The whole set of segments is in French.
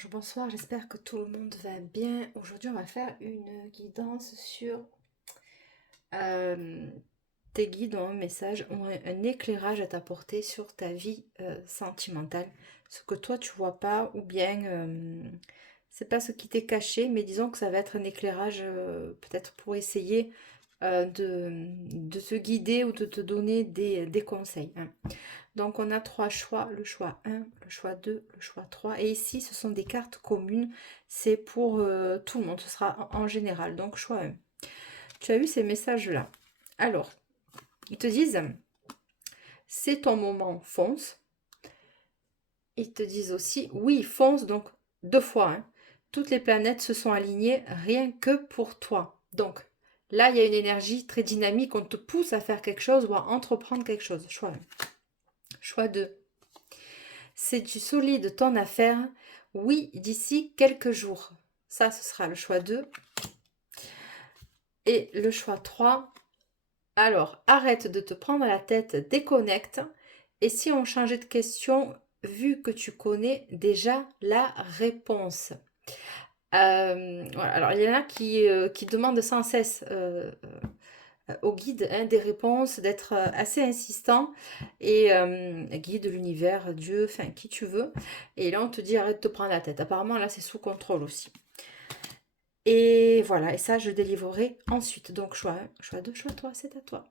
Bonjour, bonsoir, j'espère que tout le monde va bien. Aujourd'hui, on va faire une guidance sur euh, tes guides ont un message, ont un éclairage à t'apporter sur ta vie sentimentale. Ce que toi, tu vois pas, ou bien c'est pas ce qui t'est caché, mais disons que ça va être un éclairage peut-être pour essayer de te guider ou de te donner des conseils, hein. Donc on a trois choix, le choix 1, le choix 2, le choix 3. Et ici, ce sont des cartes communes. C'est pour tout le monde, ce sera en général. Donc choix 1. Tu as eu ces messages-là. Alors, ils te disent, c'est ton moment, fonce. Ils te disent aussi, oui, fonce, donc deux fois, hein. Toutes les planètes se sont alignées rien que pour toi. Donc, là, il y a une énergie très dynamique. On te pousse à faire quelque chose ou à entreprendre quelque chose. Choix 1. Choix 2. C'est du solide ton affaire. Oui, d'ici quelques jours. Ça, ce sera le choix 2. Et le choix 3. Alors, arrête de te prendre la tête, déconnecte. Et si on changeait de question, vu que tu connais déjà la réponse. Voilà. Alors, il y en a qui demandent sans cesse au guide, hein, des réponses, d'être assez insistant. Et guide, l'univers, Dieu, enfin qui tu veux. Et là, on te dit arrête de te prendre la tête. Apparemment, là, c'est sous contrôle aussi. Et voilà, et ça, je délivrerai ensuite. Donc, choix 1, choix 2, choix 3, c'est à toi.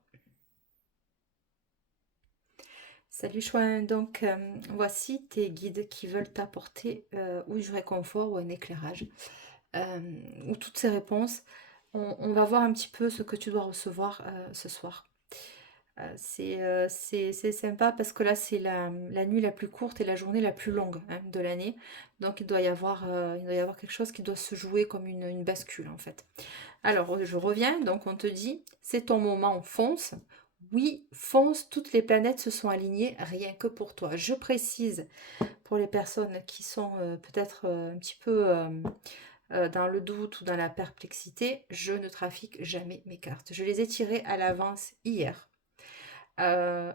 Salut choix 1, donc voici tes guides qui veulent t'apporter ou du réconfort ou un éclairage. Ou toutes ces réponses. On va voir un petit peu ce que tu dois recevoir ce soir. C'est sympa parce que là, c'est la nuit la plus courte et la journée la plus longue, hein, de l'année. Donc, il doit y avoir quelque chose qui doit se jouer comme une bascule, en fait. Alors, je reviens. Donc, on te dit, c'est ton moment, fonce. Oui, fonce, toutes les planètes se sont alignées rien que pour toi. Je précise pour les personnes qui sont peut-être un petit peu dans le doute ou dans la perplexité, je ne trafique jamais mes cartes. Je les ai tirées à l'avance hier. On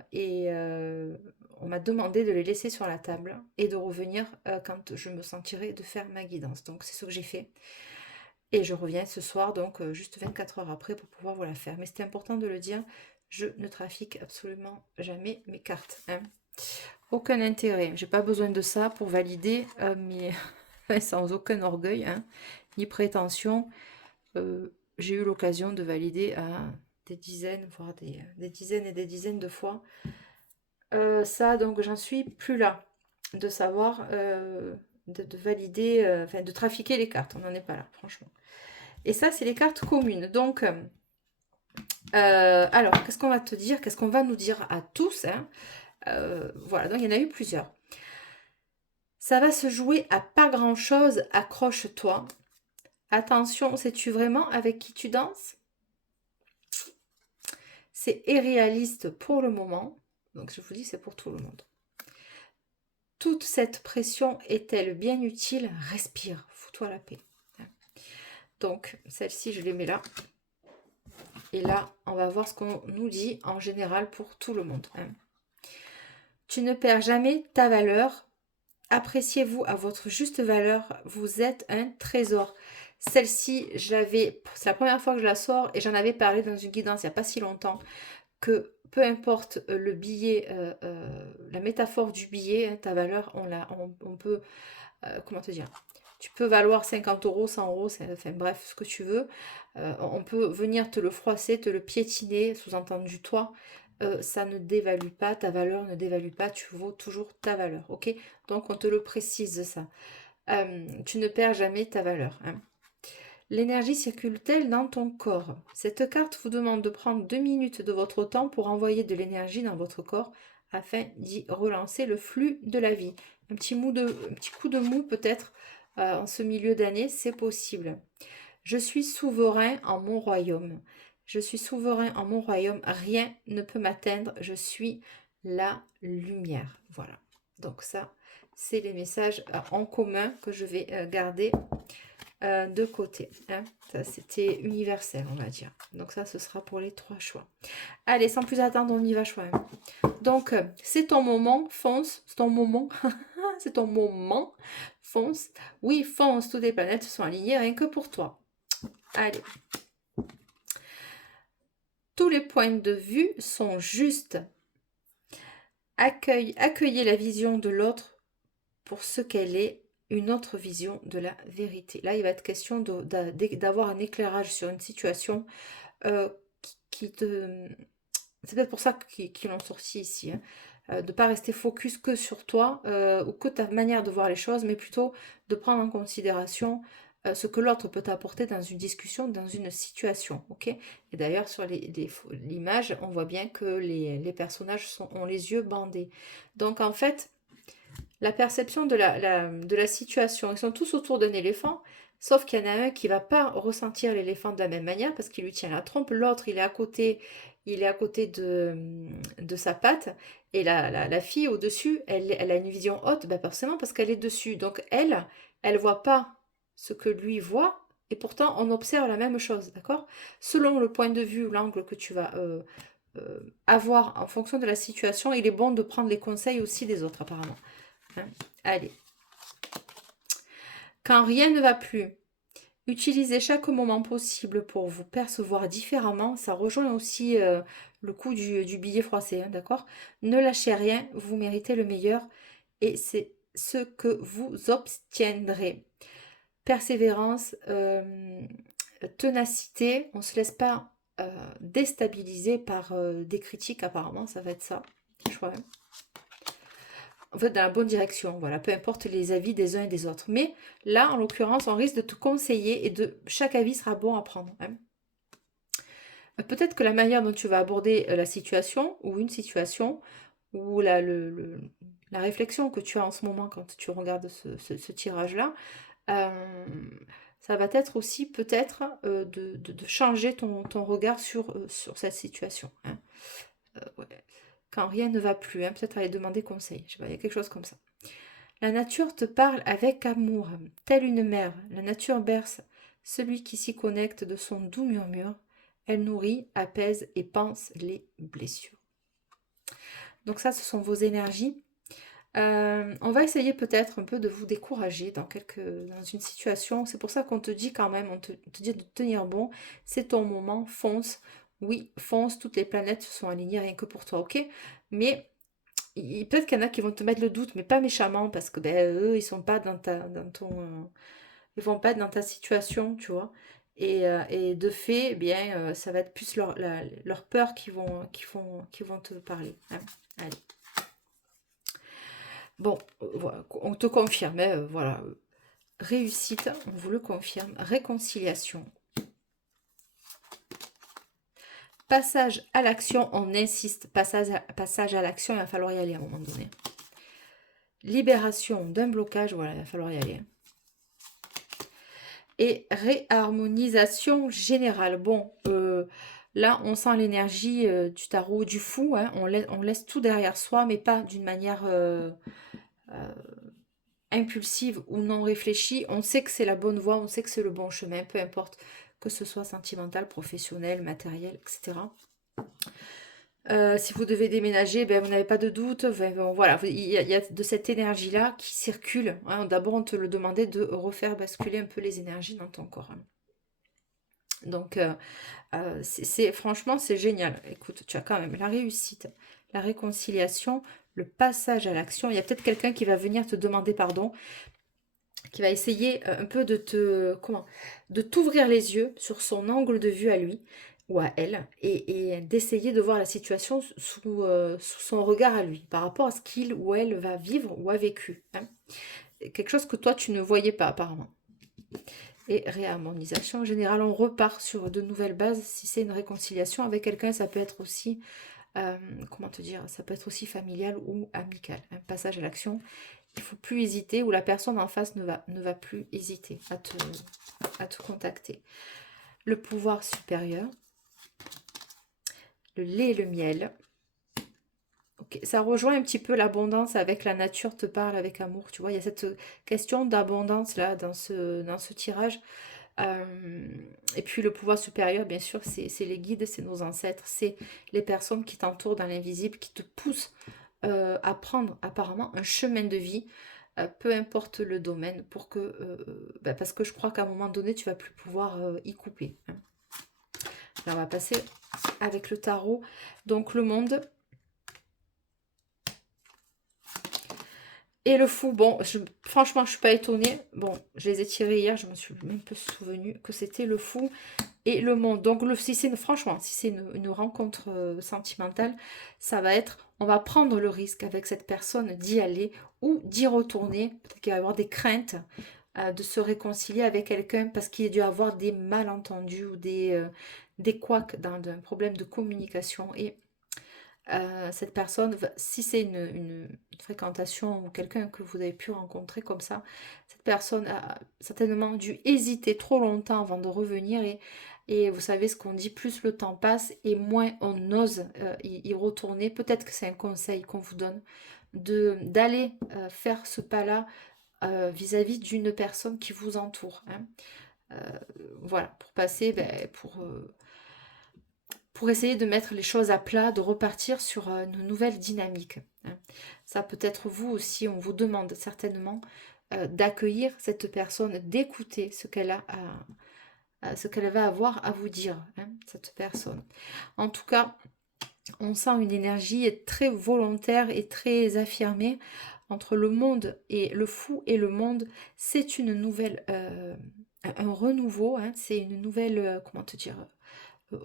m'a demandé de les laisser sur la table et de revenir quand je me sentirai de faire ma guidance. Donc c'est ce que j'ai fait. Et je reviens ce soir, donc juste 24 heures après pour pouvoir vous la faire. Mais c'était important de le dire, je ne trafique absolument jamais mes cartes, hein. Aucun intérêt. J'ai pas besoin de ça pour valider mes... sans aucun orgueil, hein, ni prétention. J'ai eu l'occasion de valider des dizaines, voire des dizaines et des dizaines de fois. Ça, donc j'en suis plus là. De savoir, de valider, enfin de trafiquer les cartes. On n'en est pas là, franchement. Et ça, c'est les cartes communes. Donc, alors, qu'est-ce qu'on va te dire? Qu'est-ce qu'on va nous dire à tous, hein? Voilà, donc il y en a eu plusieurs. Ça va se jouer à pas grand-chose, accroche-toi. Attention, sais-tu vraiment avec qui tu danses? C'est irréaliste pour le moment. Donc je vous dis, c'est pour tout le monde. Toute cette pression est-elle bien utile? Respire, fous-toi la paix. Donc, celle-ci, je les mets là. Et là, on va voir ce qu'on nous dit en général pour tout le monde, hein. Tu ne perds jamais ta valeur. Appréciez-vous à votre juste valeur. Vous êtes un trésor. Celle-ci, c'est la première fois que je la sors et j'en avais parlé dans une guidance il n'y a pas si longtemps, que peu importe le billet, la métaphore du billet, hein, ta valeur, on peut, comment te dire, tu peux valoir 50 euros, 100 euros, enfin bref, ce que tu veux. On peut venir te le froisser, te le piétiner, sous-entendu toi. Ça ne dévalue pas, ta valeur ne dévalue pas, tu vaux toujours ta valeur, ok? Donc on te le précise ça. Tu ne perds jamais ta valeur, hein. L'énergie circule-t-elle dans ton corps? Cette carte vous demande de prendre 2 minutes de votre temps pour envoyer de l'énergie dans votre corps afin d'y relancer le flux de la vie. Un petit coup de mou peut-être en ce milieu d'année, c'est possible. Je suis souverain en mon royaume. Je suis souverain en mon royaume. Rien ne peut m'atteindre. Je suis la lumière. Voilà. Donc ça, c'est les messages en commun que je vais garder de côté, hein. Ça, c'était universel, on va dire. Donc ça, ce sera pour les 3 choix. Allez, sans plus attendre, on y va, choix 1. Donc, c'est ton moment, fonce, c'est ton moment. c'est ton moment. Fonce. Oui, fonce, toutes les planètes sont alignées rien que pour toi. Allez. Tous les points de vue sont justes. Accueillez la vision de l'autre pour ce qu'elle est, une autre vision de la vérité. Là, il va être question d'avoir un éclairage sur une situation qui te... C'est peut-être pour ça qu'ils l'ont sorti ici. De ne pas rester focus que sur toi ou que ta manière de voir les choses, mais plutôt de prendre en considération ce que l'autre peut t'apporter dans une discussion, dans une situation. Ok. Et d'ailleurs, sur l'image, on voit bien que les personnages ont les yeux bandés. Donc, en fait, la perception de la situation, ils sont tous autour d'un éléphant, sauf qu'il y en a un qui va pas ressentir l'éléphant de la même manière parce qu'il lui tient la trompe, l'autre il est à côté de sa patte, et la fille au-dessus, elle a une vision haute, bah forcément parce qu'elle est dessus, donc elle voit pas ce que lui voit, et pourtant on observe la même chose, d'accord? Selon le point de vue ou l'angle que tu vas avoir en fonction de la situation, il est bon de prendre les conseils aussi des autres apparemment. Hein. Allez. Quand rien ne va plus, utilisez chaque moment possible pour vous percevoir différemment. Ça rejoint aussi le coup du billet froissé, hein, d'accord? Ne lâchez rien, vous méritez le meilleur et c'est ce que vous obtiendrez. Persévérance, ténacité, on ne se laisse pas déstabiliser par des critiques apparemment, ça va être ça. Je crois. En fait, dans la bonne direction, voilà, peu importe les avis des uns et des autres. Mais là, en l'occurrence, on risque de te conseiller et chaque avis sera bon à prendre. Hein. Peut-être que la manière dont tu vas aborder la situation ou une situation ou la réflexion que tu as en ce moment quand tu regardes ce tirage-là, ça va être aussi peut-être de changer ton regard sur cette situation. Hein. Ouais. Quand rien ne va plus, hein, peut-être aller demander conseil. Je sais pas, il y a quelque chose comme ça. La nature te parle avec amour, telle une mère. La nature berce celui qui s'y connecte de son doux murmure. Elle nourrit, apaise et panse les blessures. Donc ça, ce sont vos énergies. On va essayer peut-être un peu de vous décourager dans une situation. C'est pour ça qu'on te dit quand même, on te dit de tenir bon. C'est ton moment, fonce. Oui, fonce, toutes les planètes se sont alignées rien que pour toi, ok? Mais peut-être qu'il y en a qui vont te mettre le doute, mais pas méchamment, parce que eux, ils sont pas ils vont pas être dans ta situation, tu vois. Et de fait, eh bien, ça va être plus leur peur qui vont te parler. Hein. Allez. Bon, voilà, on te confirme, hein, voilà. Réussite, on vous le confirme. Réconciliation. Passage à l'action, on insiste. Passage à l'action, il va falloir y aller à un moment donné. Libération d'un blocage, voilà, il va falloir y aller. Et réharmonisation générale. Bon, là, on sent l'énergie du tarot du fou. Hein, on laisse tout derrière soi, mais pas d'une manière impulsive ou non réfléchie. On sait que c'est la bonne voie, on sait que c'est le bon chemin, peu importe que ce soit sentimental, professionnel, matériel, etc. Si vous devez déménager, ben, vous n'avez pas de doute. Ben, voilà, il y a de cette énergie-là qui circule. Hein. D'abord, on te le demandait de refaire basculer un peu les énergies dans ton corps. Hein. Donc, franchement, c'est génial. Écoute, tu as quand même la réussite, la réconciliation, le passage à l'action. Il y a peut-être quelqu'un qui va venir te demander pardon, qui va essayer un peu de t'ouvrir les yeux sur son angle de vue à lui ou à elle, et d'essayer de voir la situation sous son regard à lui, par rapport à ce qu'il ou elle va vivre ou a vécu. Hein. Quelque chose que toi, tu ne voyais pas apparemment. Et réharmonisation, en général, on repart sur de nouvelles bases. Si c'est une réconciliation avec quelqu'un, ça peut être aussi, comment te dire, ça peut être aussi familial ou amical. Un passage à l'action, il ne faut plus hésiter, ou la personne en face ne va plus hésiter à te contacter. Le pouvoir supérieur, le lait et le miel. Okay. Ça rejoint un petit peu l'abondance avec la nature te parle avec amour, tu vois. Il y a cette question d'abondance là dans ce tirage. Et puis le pouvoir supérieur, bien sûr, c'est les guides, c'est nos ancêtres, c'est les personnes qui t'entourent dans l'invisible, qui te poussent à prendre apparemment un chemin de vie peu importe le domaine, pour que, parce que je crois qu'à un moment donné, tu vas plus pouvoir y couper. Hein. Là, on va passer avec le tarot. Donc, le monde. Et le fou, bon, franchement, je suis pas étonnée. Bon, je les ai tirés hier, je me suis même peu souvenu que c'était le fou et le monde. Donc, si c'est franchement, si c'est une rencontre sentimentale, ça va être, on va prendre le risque avec cette personne d'y aller ou d'y retourner. Peut-être qu'il va y avoir des craintes de se réconcilier avec quelqu'un parce qu'il a dû avoir des malentendus ou des couacs d'un problème de communication. Et cette personne, si c'est une fréquentation ou quelqu'un que vous avez pu rencontrer comme ça, cette personne a certainement dû hésiter trop longtemps avant de revenir et vous savez ce qu'on dit, plus le temps passe et moins on ose y retourner. Peut-être que c'est un conseil qu'on vous donne d'aller faire ce pas-là vis-à-vis d'une personne qui vous entoure. Hein. Voilà, pour passer, pour essayer de mettre les choses à plat, de repartir sur une nouvelle dynamique. Hein. Ça peut être vous aussi, on vous demande certainement d'accueillir cette personne, d'écouter ce qu'elle a ce qu'elle va avoir à vous dire, hein, cette personne. En tout cas, on sent une énergie très volontaire et très affirmée entre le monde et le fou et le monde. C'est une nouvelle, un renouveau, hein, c'est une nouvelle, comment te dire,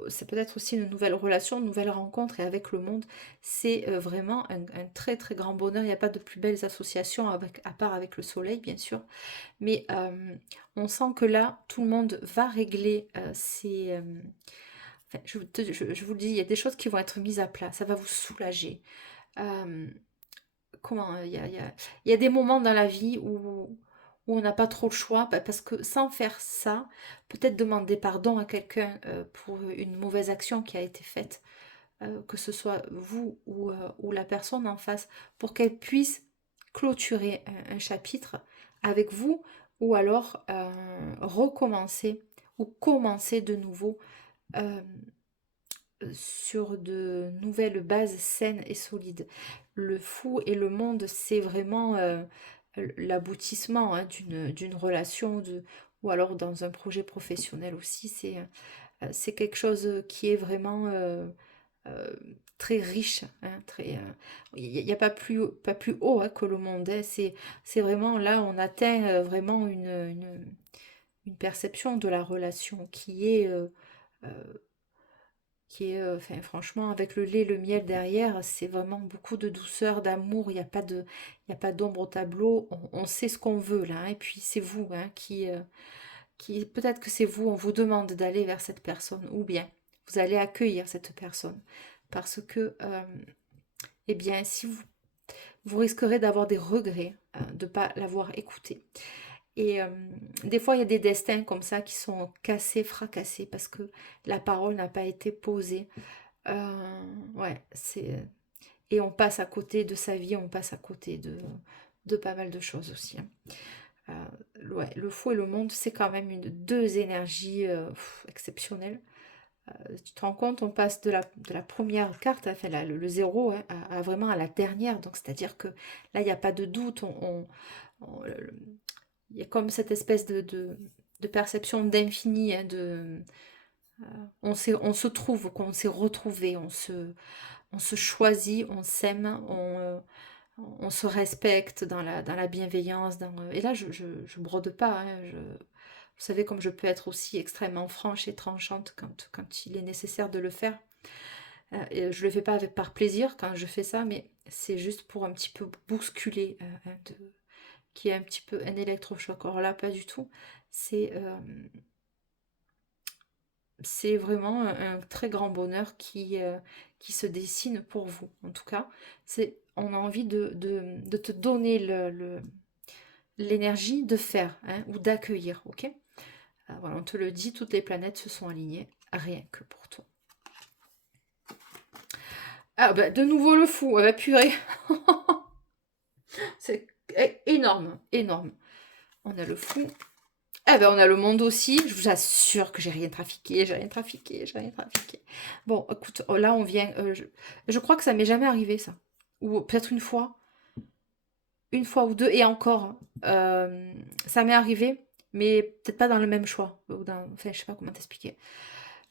c'est peut-être aussi une nouvelle relation, une nouvelle rencontre et avec le monde, c'est vraiment un très très grand bonheur. Il n'y a pas de plus belles associations à part avec le soleil bien sûr, mais on sent que là tout le monde va régler enfin, je vous le dis, il y a des choses qui vont être mises à plat, ça va vous soulager. Euh, il y a des moments dans la vie où on n'a pas trop le choix, parce que sans faire ça, peut-être demander pardon à quelqu'un pour une mauvaise action qui a été faite, que ce soit vous ou la personne en face, pour qu'elle puisse clôturer un chapitre avec vous, ou alors recommencer ou commencer de nouveau euh, sur de nouvelles bases saines et solides. Le fou et le monde, c'est vraiment l'aboutissement hein, d'une relation, ou alors dans un projet professionnel aussi. C'est quelque chose qui est vraiment euh, très riche. Hein, il n'y a pas plus haut hein, que le monde. Hein. C'est vraiment là, on atteint vraiment une perception de la relation euh, enfin, franchement, avec le lait, le miel derrière, c'est vraiment beaucoup de douceur, d'amour. Il y a pas d'ombre au tableau. On sait ce qu'on veut là. Hein, et puis c'est vous hein, peut-être que c'est vous, on vous demande d'aller vers cette personne, ou bien vous allez accueillir cette personne. Parce que, eh bien, si vous risquerez d'avoir des regrets de ne pas l'avoir écouté. Et des fois, il y a des destins comme ça qui sont cassés, fracassés, parce que la parole n'a pas été posée. Ouais, c'est... Et on passe à côté de sa vie, on passe à côté de pas mal de choses aussi. Hein. Ouais, le fou et le monde, c'est quand même deux énergies exceptionnelles. Tu te rends compte, on passe de la première carte, enfin, le zéro, hein, vraiment à la dernière. Donc, c'est-à-dire que là, il n'y a pas de doute. On- il y a comme cette espèce de perception d'infini, hein, on se trouve, qu'on s'est retrouvé, on se choisit, on s'aime, on se respecte dans la bienveillance. Et là, je brode pas. Hein, vous savez comme je peux être aussi extrêmement franche et tranchante quand il est nécessaire de le faire. Et je le fais pas par plaisir quand je fais ça, mais c'est juste pour un petit peu bousculer, qui est un petit peu un électrochoc. Or là, pas du tout. C'est c'est vraiment un très grand bonheur qui se dessine pour vous. En tout cas, on a envie de te donner l'énergie de faire hein, ou d'accueillir. Ok. Voilà, on te le dit, toutes les planètes se sont alignées, rien que pour toi. Ah bah de nouveau le fou, ah bah purée. C'est énorme, énorme. On a le fou. Ah ben on a le monde aussi. Je vous assure que j'ai rien trafiqué, j'ai rien trafiqué, j'ai rien trafiqué. Bon, écoute, là on vient. Je crois que ça m'est jamais arrivé ça. Ou peut-être une fois. une fois ou deux, et encore, ça m'est arrivé, mais peut-être pas dans le même choix, enfin, je sais pas comment t'expliquer.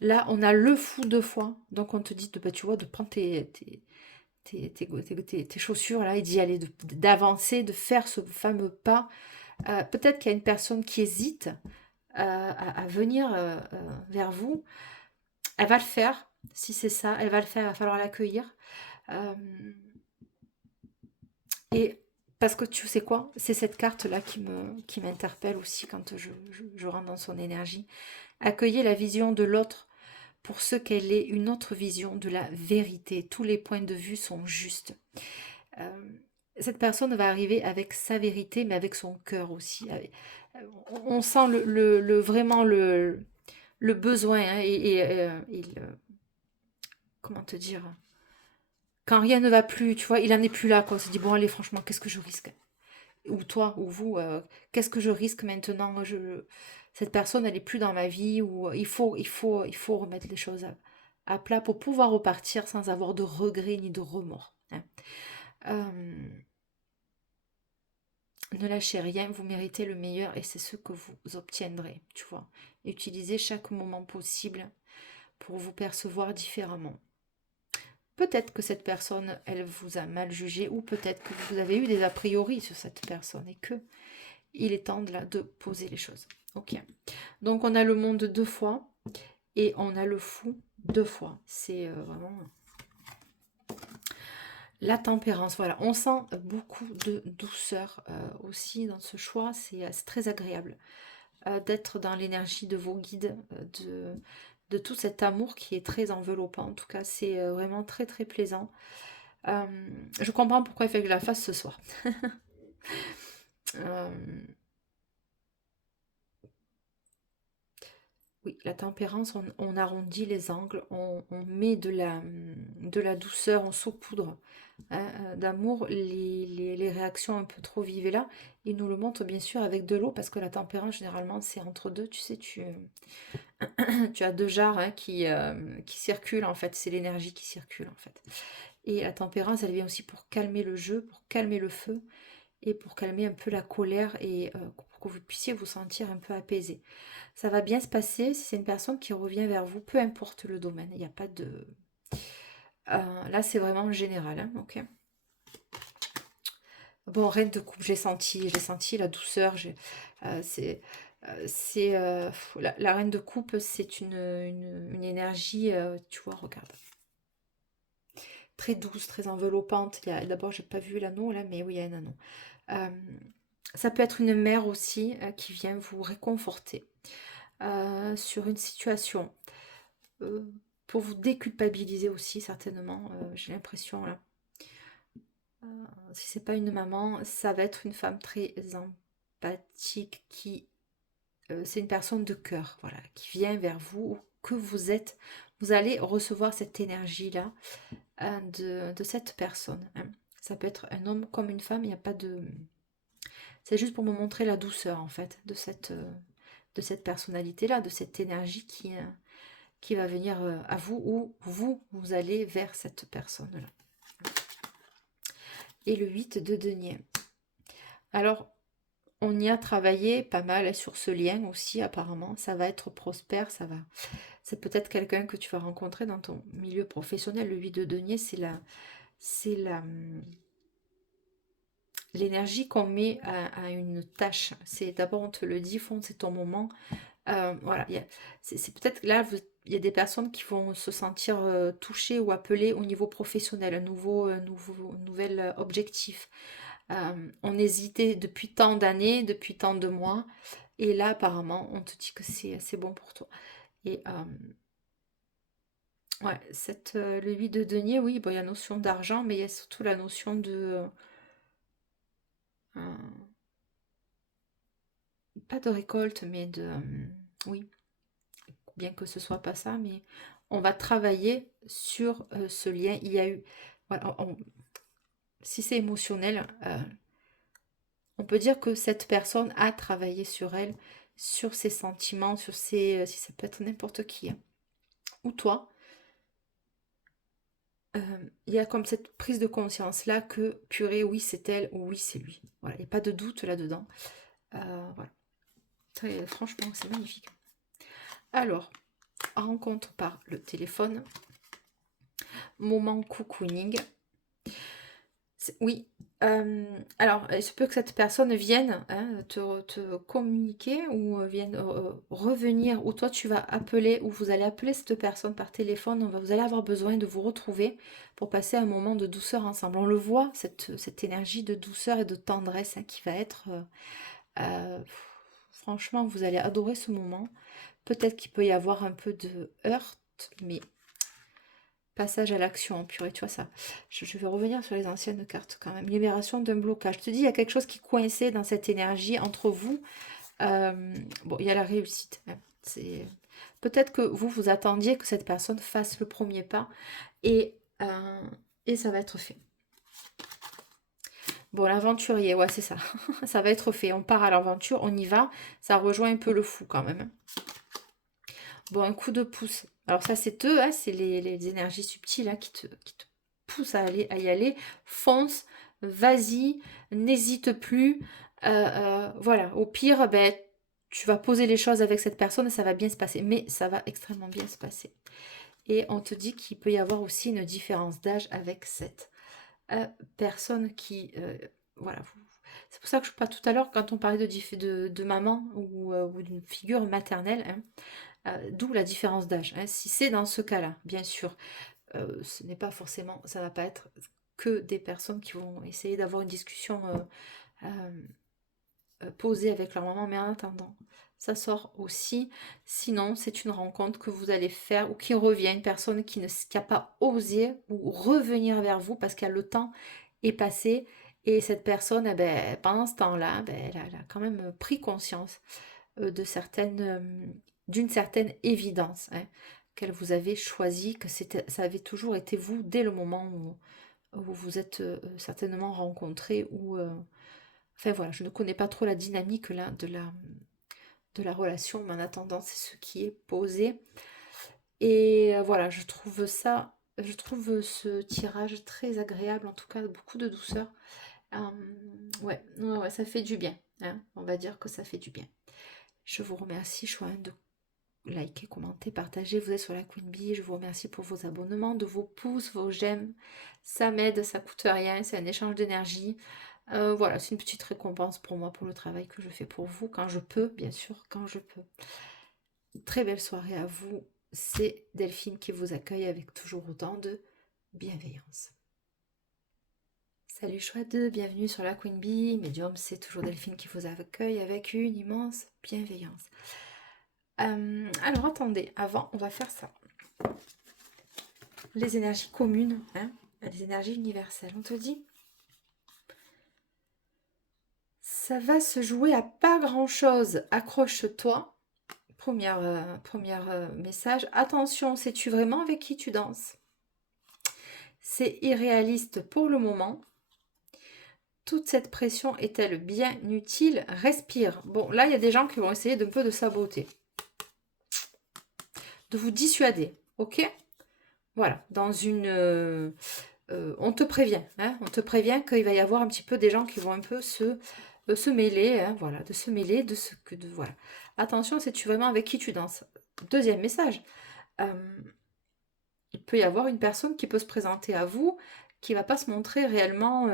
Là, on a le fou deux fois, donc on te dit, bah, tu vois, de prendre tes chaussures là et d'y aller, d'avancer, de faire ce fameux pas. Peut-être qu'il y a une personne qui hésite à venir vers vous. Elle va le faire, si c'est ça, elle va le faire, il va falloir l'accueillir. Euh, et parce que tu sais quoi, c'est cette carte-là qui m'interpelle aussi quand je rentre dans son énergie. Accueillir la vision de l'autre pour ce qu'elle est, une autre vision de la vérité. Tous les points de vue sont justes. Euh, Cette personne va arriver avec sa vérité, mais avec son cœur aussi. On sent vraiment le besoin, hein, comment te dire, quand rien ne va plus, tu vois, il en est plus là, quoi. On se dit, bon, allez, franchement, qu'est-ce que je risque? Ou toi, ou vous, qu'est-ce que je risque maintenant? Cette personne, elle est plus dans ma vie, ou il faut remettre les choses à plat pour pouvoir repartir sans avoir de regrets ni de remords, hein. Euh, Ne lâchez rien, vous méritez le meilleur et c'est ce que vous obtiendrez, tu vois. Utilisez chaque moment possible pour vous percevoir différemment. Peut-être que cette personne, elle vous a mal jugé ou peut-être que vous avez eu des a priori sur cette personne et que il est temps de poser les choses. Ok. Donc on a le monde deux fois et on a le fou deux fois. C'est vraiment la tempérance. Voilà, on sent beaucoup de douceur aussi dans ce choix. C'est très agréable d'être dans l'énergie de vos guides, de tout cet amour qui est très enveloppant. En tout cas, c'est vraiment très très plaisant. Euh, je comprends pourquoi il fait que je la fasse ce soir. Euh, oui, la tempérance, on arrondit les angles, on met de la douceur, on saupoudre hein, d'amour les réactions un peu trop vives. Et là, il nous le montre bien sûr avec de l'eau, parce que la tempérance, généralement, c'est entre deux. Tu sais, tu as deux jarres hein, qui circulent, en fait. C'est l'énergie qui circule, en fait. Et la tempérance, elle vient aussi pour calmer le jeu, pour calmer le feu et pour calmer un peu la colère et pour que vous puissiez vous sentir un peu apaisé. Ça va bien se passer si c'est une personne qui revient vers vous, peu importe le domaine. Il n'y a pas de... là, c'est vraiment général, hein, ok. Bon, reine de coupe, j'ai senti la douceur. La reine de coupe, c'est une énergie, tu vois, regarde, très douce, très enveloppante. D'abord, j'ai pas vu l'anneau là, mais oui, il y a un anneau. Euh, Ça peut être une mère aussi qui vient vous réconforter sur une situation, euh, pour vous déculpabiliser aussi certainement, j'ai l'impression là. Si c'est pas une maman, ça va être une femme très empathique c'est une personne de cœur, voilà, qui vient vers vous, que vous êtes. Vous allez recevoir cette énergie-là de cette personne, hein. Ça peut être un homme comme une femme, il n'y a pas de... C'est juste pour me montrer la douceur, en fait, de cette personnalité-là, de cette énergie qui va venir à vous, ou vous allez vers cette personne-là. Et le 8 de denier. Alors, on y a travaillé pas mal sur ce lien aussi, apparemment. Ça va être prospère, ça va. C'est peut-être quelqu'un que tu vas rencontrer dans ton milieu professionnel. Le 8 de denier, c'est l'énergie qu'on met à une tâche. C'est d'abord, on te le dit, fond, c'est ton moment. Voilà, c'est peut-être là, il y a des personnes qui vont se sentir touchées ou appelées au niveau professionnel, un nouvel objectif. On hésitait depuis tant d'années, depuis tant de mois, et là, apparemment, on te dit que c'est bon pour toi. Et ouais, le 8 de denier, oui, bon, il y a la notion d'argent, mais il y a surtout la notion de... euh, pas de récolte, mais de... oui, bien que ce soit pas ça, mais on va travailler sur ce lien. Il y a eu... Voilà, si c'est émotionnel, on peut dire que cette personne a travaillé sur elle, sur ses sentiments, sur ses... si ça peut être n'importe qui, hein. Ou toi. il y a comme cette prise de conscience-là que, purée, oui, c'est elle ou oui, c'est lui. Voilà, il n'y a pas de doute là-dedans. Voilà. Franchement, c'est magnifique. Alors, rencontre par le téléphone. Moment cocooning. Oui. Alors, il se peut que cette personne vienne te communiquer ou vienne revenir, ou toi tu vas appeler, ou vous allez appeler cette personne par téléphone. Vous allez avoir besoin de vous retrouver pour passer un moment de douceur ensemble. On le voit, cette énergie de douceur et de tendresse qui va être... franchement, vous allez adorer ce moment. Peut-être qu'il peut y avoir un peu de heurte, mais passage à l'action, purée, tu vois ça. Je vais revenir sur les anciennes cartes quand même. Libération d'un blocage. Je te dis, il y a quelque chose qui coinçait dans cette énergie entre vous. Bon, il y a la réussite. C'est peut-être que vous attendiez que cette personne fasse le premier pas et, ça va être fait. Bon, l'aventurier, ouais, c'est ça. Ça va être fait. On part à l'aventure, on y va. Ça rejoint un peu le fou quand même. Bon, un coup de pouce. Alors ça, c'est eux, c'est les énergies subtiles qui te poussent à y aller. Fonce, vas-y, n'hésite plus. Voilà, au pire, ben, tu vas poser les choses avec cette personne et ça va bien se passer. Mais ça va extrêmement bien se passer. Et on te dit qu'il peut y avoir aussi une différence d'âge avec cette personne qui... voilà, c'est pour ça que je parle tout à l'heure, quand on parlait de maman ou d'une figure maternelle, d'où la différence d'âge. Si c'est dans ce cas-là, bien sûr, ce n'est pas forcément, ça ne va pas être que des personnes qui vont essayer d'avoir une discussion posée avec leur maman, mais en attendant, ça sort aussi. Sinon, c'est une rencontre que vous allez faire ou qui revient, une personne qui n'a pas osé ou revenir vers vous parce que le temps est passé et cette personne, pendant ce temps-là, elle a quand même pris conscience d'une certaine évidence qu'elle vous avait choisi, que ça avait toujours été vous dès le moment où vous vous êtes certainement rencontrés. Enfin voilà, je ne connais pas trop la dynamique là, de la relation, mais en attendant, c'est ce qui est posé. Et voilà, je trouve ce tirage très agréable, en tout cas beaucoup de douceur. Ouais, ça fait du bien. On va dire que ça fait du bien. Je vous remercie, Chouin, de liker, commenter, partager. Vous êtes sur la Queen Bee. Je vous remercie pour vos abonnements, de vos pouces, vos j'aime. Ça m'aide, ça coûte rien. C'est un échange d'énergie. Voilà, c'est une petite récompense pour moi, pour le travail que je fais pour vous, quand je peux, bien sûr, quand je peux. Très belle soirée à vous. C'est Delphine qui vous accueille avec toujours autant de bienveillance. Salut chouette, bienvenue sur la Queen Bee. Médium, c'est toujours Delphine qui vous accueille avec une immense bienveillance. Alors attendez, avant, on va faire ça. Les énergies communes, les énergies universelles. On te dit, ça va se jouer à pas grand-chose. Accroche-toi. Premier message. Attention, sais-tu vraiment avec qui tu danses? C'est irréaliste pour le moment. Toute cette pression est-elle bien utile? Respire. Bon, là, il y a des gens qui vont essayer d'un peu de saboter. De vous dissuader, ok? Voilà, dans une... on te prévient, on te prévient qu'il va y avoir un petit peu des gens qui vont un peu se mêler, voilà, de se mêler de ce que... voilà. Attention, sais-tu vraiment avec qui tu danses? Deuxième message. Il peut y avoir une personne qui peut se présenter à vous qui va pas se montrer réellement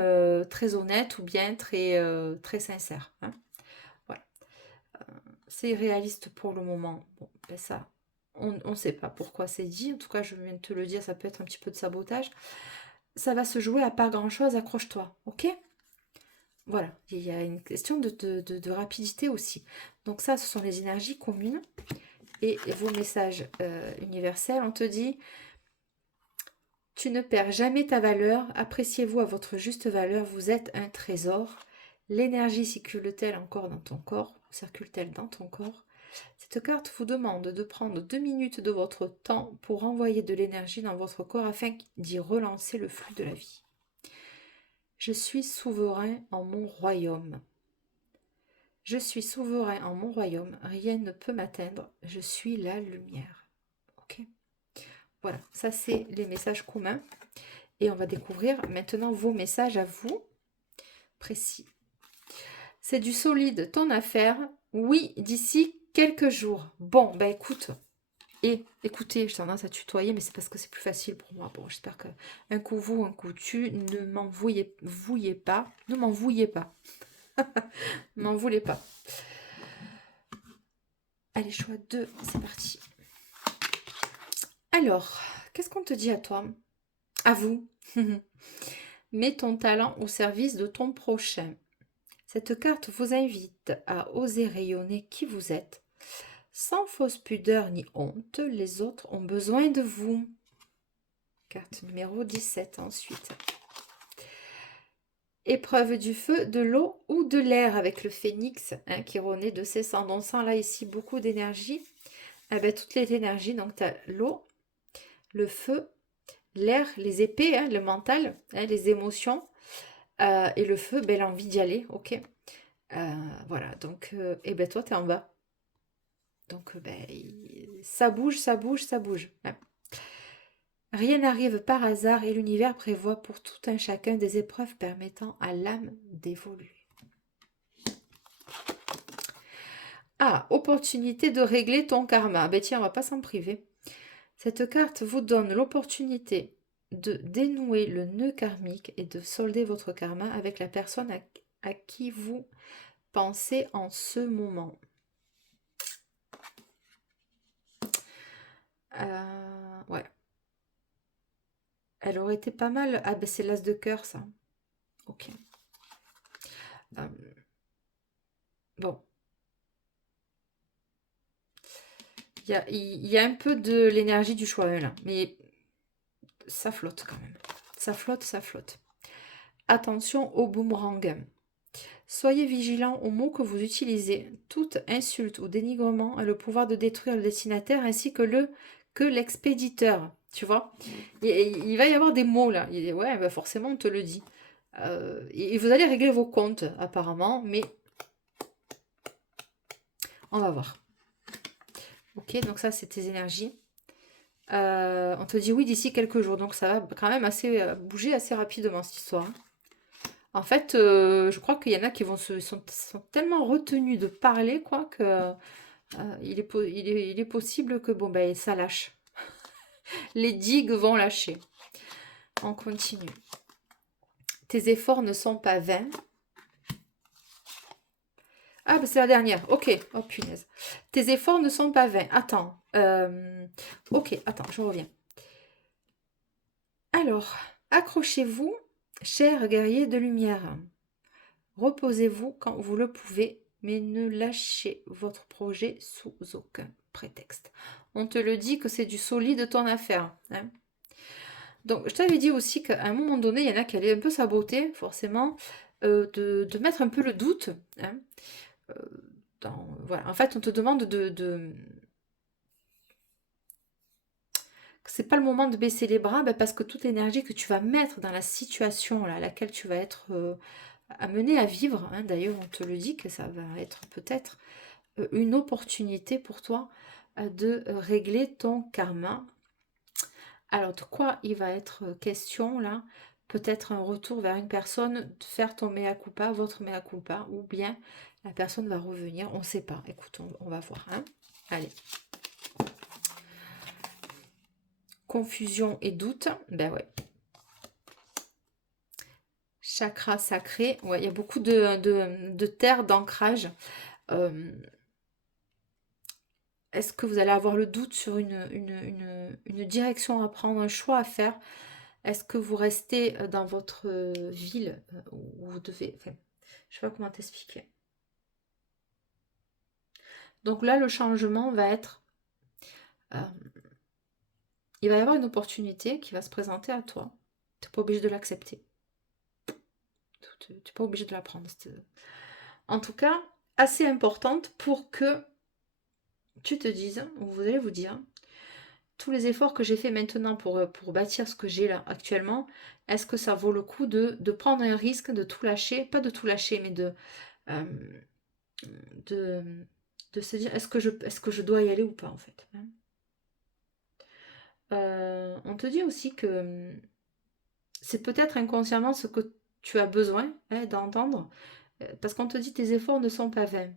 très honnête ou bien très sincère. Voilà. C'est réaliste pour le moment. Bon, ben ça, on ne sait pas pourquoi c'est dit. En tout cas, je viens de te le dire, ça peut être un petit peu de sabotage. Ça va se jouer à pas grand-chose, accroche-toi, ok? Voilà, il y a une question de rapidité aussi. Donc ça, ce sont les énergies communes. Et vos messages universels, on te dit... Tu ne perds jamais ta valeur, appréciez-vous à votre juste valeur, vous êtes un trésor. L'énergie circule-t-elle encore dans ton corps? Circule-t-elle dans ton corps? Cette carte vous demande de prendre 2 minutes de votre temps pour envoyer de l'énergie dans votre corps afin d'y relancer le flux de la vie. Je suis souverain en mon royaume. Je suis souverain en mon royaume, rien ne peut m'atteindre, je suis la lumière. Ok ? Voilà, ça c'est les messages communs. Et on va découvrir maintenant vos messages à vous, précis. C'est du solide, ton affaire. Oui, d'ici quelques jours. Bon, bah écoute, écoutez, j'ai tendance à tutoyer, mais c'est parce que c'est plus facile pour moi. Bon, j'espère que un coup vous, un coup tu, ne m'en vouillez pas. Ne m'en vouillez pas. M'en voulez pas. Allez, choix 2, c'est parti. Alors, qu'est-ce qu'on te dit à toi? À vous. Mets ton talent au service de ton prochain. Cette carte vous invite à oser rayonner qui vous êtes. Sans fausse pudeur ni honte, les autres ont besoin de vous. Carte numéro 17 ensuite. Épreuve du feu, de l'eau ou de l'air avec le phénix qui renaît de ses cendres. On sent là ici beaucoup d'énergie. Eh ben, toutes les énergies, donc tu as l'eau, le feu, l'air, les épées, le mental, les émotions. Et le feu, ben, l'envie d'y aller, ok. Voilà, donc, et ben toi, tu es en bas. Donc, ben, ça bouge, ça bouge, ça bouge. Rien n'arrive par hasard et l'univers prévoit pour tout un chacun des épreuves permettant à l'âme d'évoluer. Ah, opportunité de régler ton karma. Ben tiens, on va pas s'en priver. Cette carte vous donne l'opportunité de dénouer le nœud karmique et de solder votre karma avec la personne à qui vous pensez en ce moment. Ouais. Elle aurait été pas mal. Ah ben c'est l'as de cœur ça. Ok. Bon. Il y a un peu de l'énergie du choix là. Mais ça flotte quand même. Ça flotte, ça flotte. Attention au boomerang. Soyez vigilant aux mots que vous utilisez. Toute insulte ou dénigrement a le pouvoir de détruire le destinataire ainsi que l'expéditeur. Tu vois, il va y avoir des mots là. Ouais, bah forcément, on te le dit. Et vous allez régler vos comptes apparemment, mais on va voir. Ok, donc ça, c'est tes énergies. On te dit oui d'ici quelques jours, donc ça va quand même bouger assez rapidement cette histoire. En fait, je crois qu'il y en a qui sont tellement retenus de parler, quoi, que il est possible que bon ben ça lâche. Les digues vont lâcher. On continue. Tes efforts ne sont pas vains. Ah, ben c'est la dernière. Ok. Oh, punaise. Tes efforts ne sont pas vains. Attends. Ok, attends, je reviens. Alors, accrochez-vous, chers guerriers de lumière. Reposez-vous quand vous le pouvez, mais ne lâchez votre projet sous aucun prétexte. On te le dit que c'est du solide ton affaire. Hein. Donc, je t'avais dit aussi qu'à un moment donné, il y en a qui allaient un peu saboter, forcément, de mettre un peu le doute. Hein. Voilà. En fait, on te demande que c'est pas le moment de baisser les bras, parce que toute l'énergie que tu vas mettre dans la situation là, à laquelle tu vas être amené à vivre, hein, d'ailleurs, on te le dit que ça va être peut-être une opportunité pour toi de régler ton karma. Alors, de quoi il va être question là? Peut-être un retour vers une personne, faire ton mea culpa, votre mea culpa, ou bien la personne va revenir, on ne sait pas. Écoute, on va voir. Hein. Allez. Confusion et doute, ben ouais. Chakra sacré, ouais, il y a beaucoup de terre, d'ancrage. Est-ce que vous allez avoir le doute sur une direction à prendre, un choix à faire? Est-ce que vous restez dans votre ville où vous devez... Enfin, je ne sais pas comment t'expliquer. Donc là, le changement va être... il va y avoir une opportunité qui va se présenter à toi. Tu n'es pas obligé de l'accepter. Tu n'es pas obligé de la prendre. En tout cas, assez importante pour que tu te dises, ou vous allez vous dire, tous les efforts que j'ai fait maintenant pour bâtir ce que j'ai là actuellement, est-ce que ça vaut le coup de prendre un risque, de tout lâcher, pas de tout lâcher, mais de se dire est-ce que je dois y aller ou pas en fait. On te dit aussi que c'est peut-être inconsciemment ce que tu as besoin d'entendre, parce qu'on te dit tes efforts ne sont pas vains.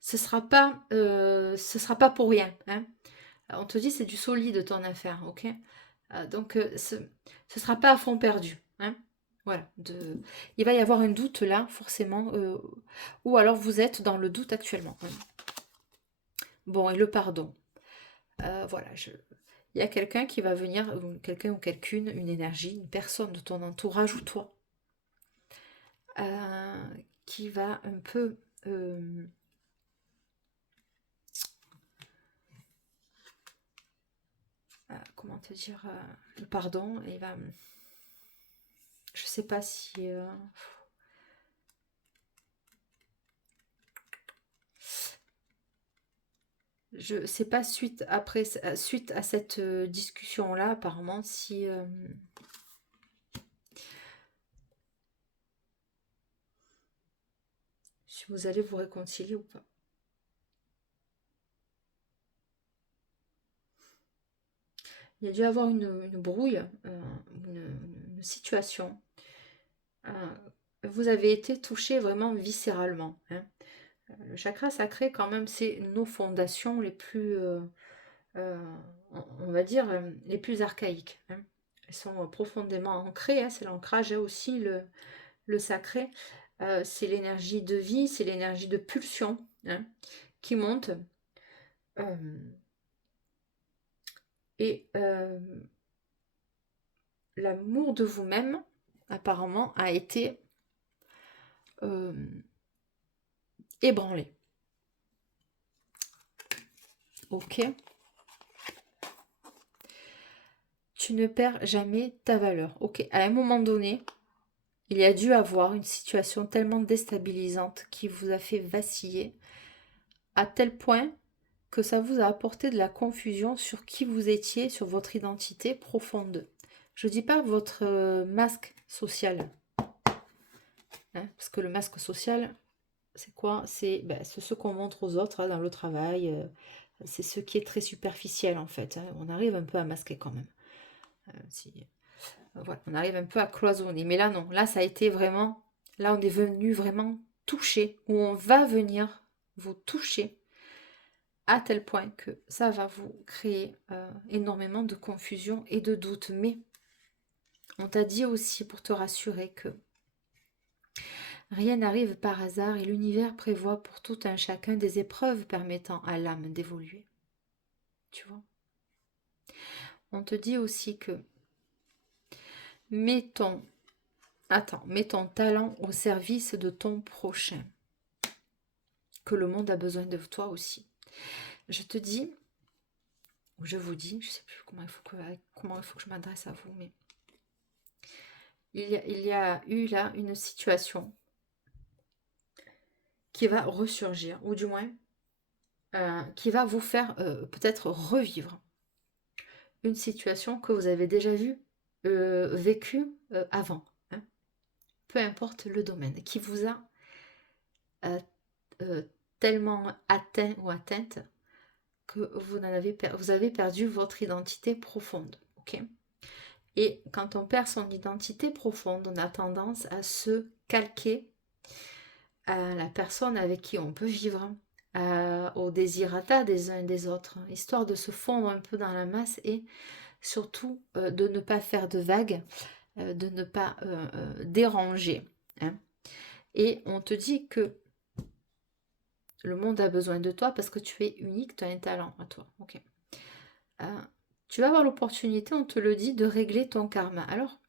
Ce sera pas pour rien. Hein. On te dit c'est du solide ton affaire, ok. Donc ce sera pas à fond perdu. Hein. Voilà. Il va y avoir un doute là, forcément, ou alors vous êtes dans le doute actuellement. Hein. Bon, et le pardon. Voilà, il y a quelqu'un qui va venir, quelqu'un ou quelqu'une, une énergie, une personne de ton entourage ou toi, qui va un peu comment te dire, le pardon, et va, je sais pas si je sais pas suite à cette discussion là apparemment si vous allez vous réconcilier ou pas. Il y a dû avoir une brouille, une situation. Vous avez été touché vraiment viscéralement. Hein. Le chakra sacré, quand même, c'est nos fondations les plus, on va dire, les plus archaïques. Hein. Elles sont profondément ancrées, hein, c'est l'ancrage aussi, le sacré. C'est l'énergie de vie, c'est l'énergie de pulsion hein, qui monte. Et l'amour de vous-même, apparemment, a été ébranlé. Ok. Tu ne perds jamais ta valeur. Ok. À un moment donné, il y a dû avoir une situation tellement déstabilisante qui vous a fait vaciller à tel point que ça vous a apporté de la confusion sur qui vous étiez, sur votre identité profonde. Je ne dis pas votre masque social. Hein, parce que le masque social, c'est quoi? C'est ce qu'on montre aux autres hein, dans le travail. C'est ce qui est très superficiel en fait. Hein. On arrive un peu à masquer quand même. Voilà, on arrive un peu à cloisonner. Mais là, non. Là, ça a été vraiment... Là, on est venu vraiment toucher, ou on va venir vous toucher à tel point que ça va vous créer énormément de confusion et de doute. Mais on t'a dit aussi pour te rassurer que rien n'arrive par hasard et l'univers prévoit pour tout un chacun des épreuves permettant à l'âme d'évoluer. Tu vois? On te dit aussi que mets ton talent au service de ton prochain. Que le monde a besoin de toi aussi. Je te dis, ou je vous dis, je ne sais plus comment il faut que je m'adresse à vous, mais il y a eu là une situation qui va ressurgir, ou du moins qui va vous faire peut-être revivre une situation que vous avez déjà vécue avant. Hein. Peu importe le domaine, qui vous a tellement atteint ou atteinte que vous avez perdu votre identité profonde. Ok. Et quand on perd son identité profonde, on a tendance à se calquer à la personne avec qui on peut vivre, au désirata des uns et des autres, histoire de se fondre un peu dans la masse et surtout de ne pas faire de vagues, de ne pas déranger. Hein. Et on te dit que le monde a besoin de toi parce que tu es unique, tu as un talent à toi. Ok. Tu vas avoir l'opportunité, on te le dit, de régler ton karma. Alors,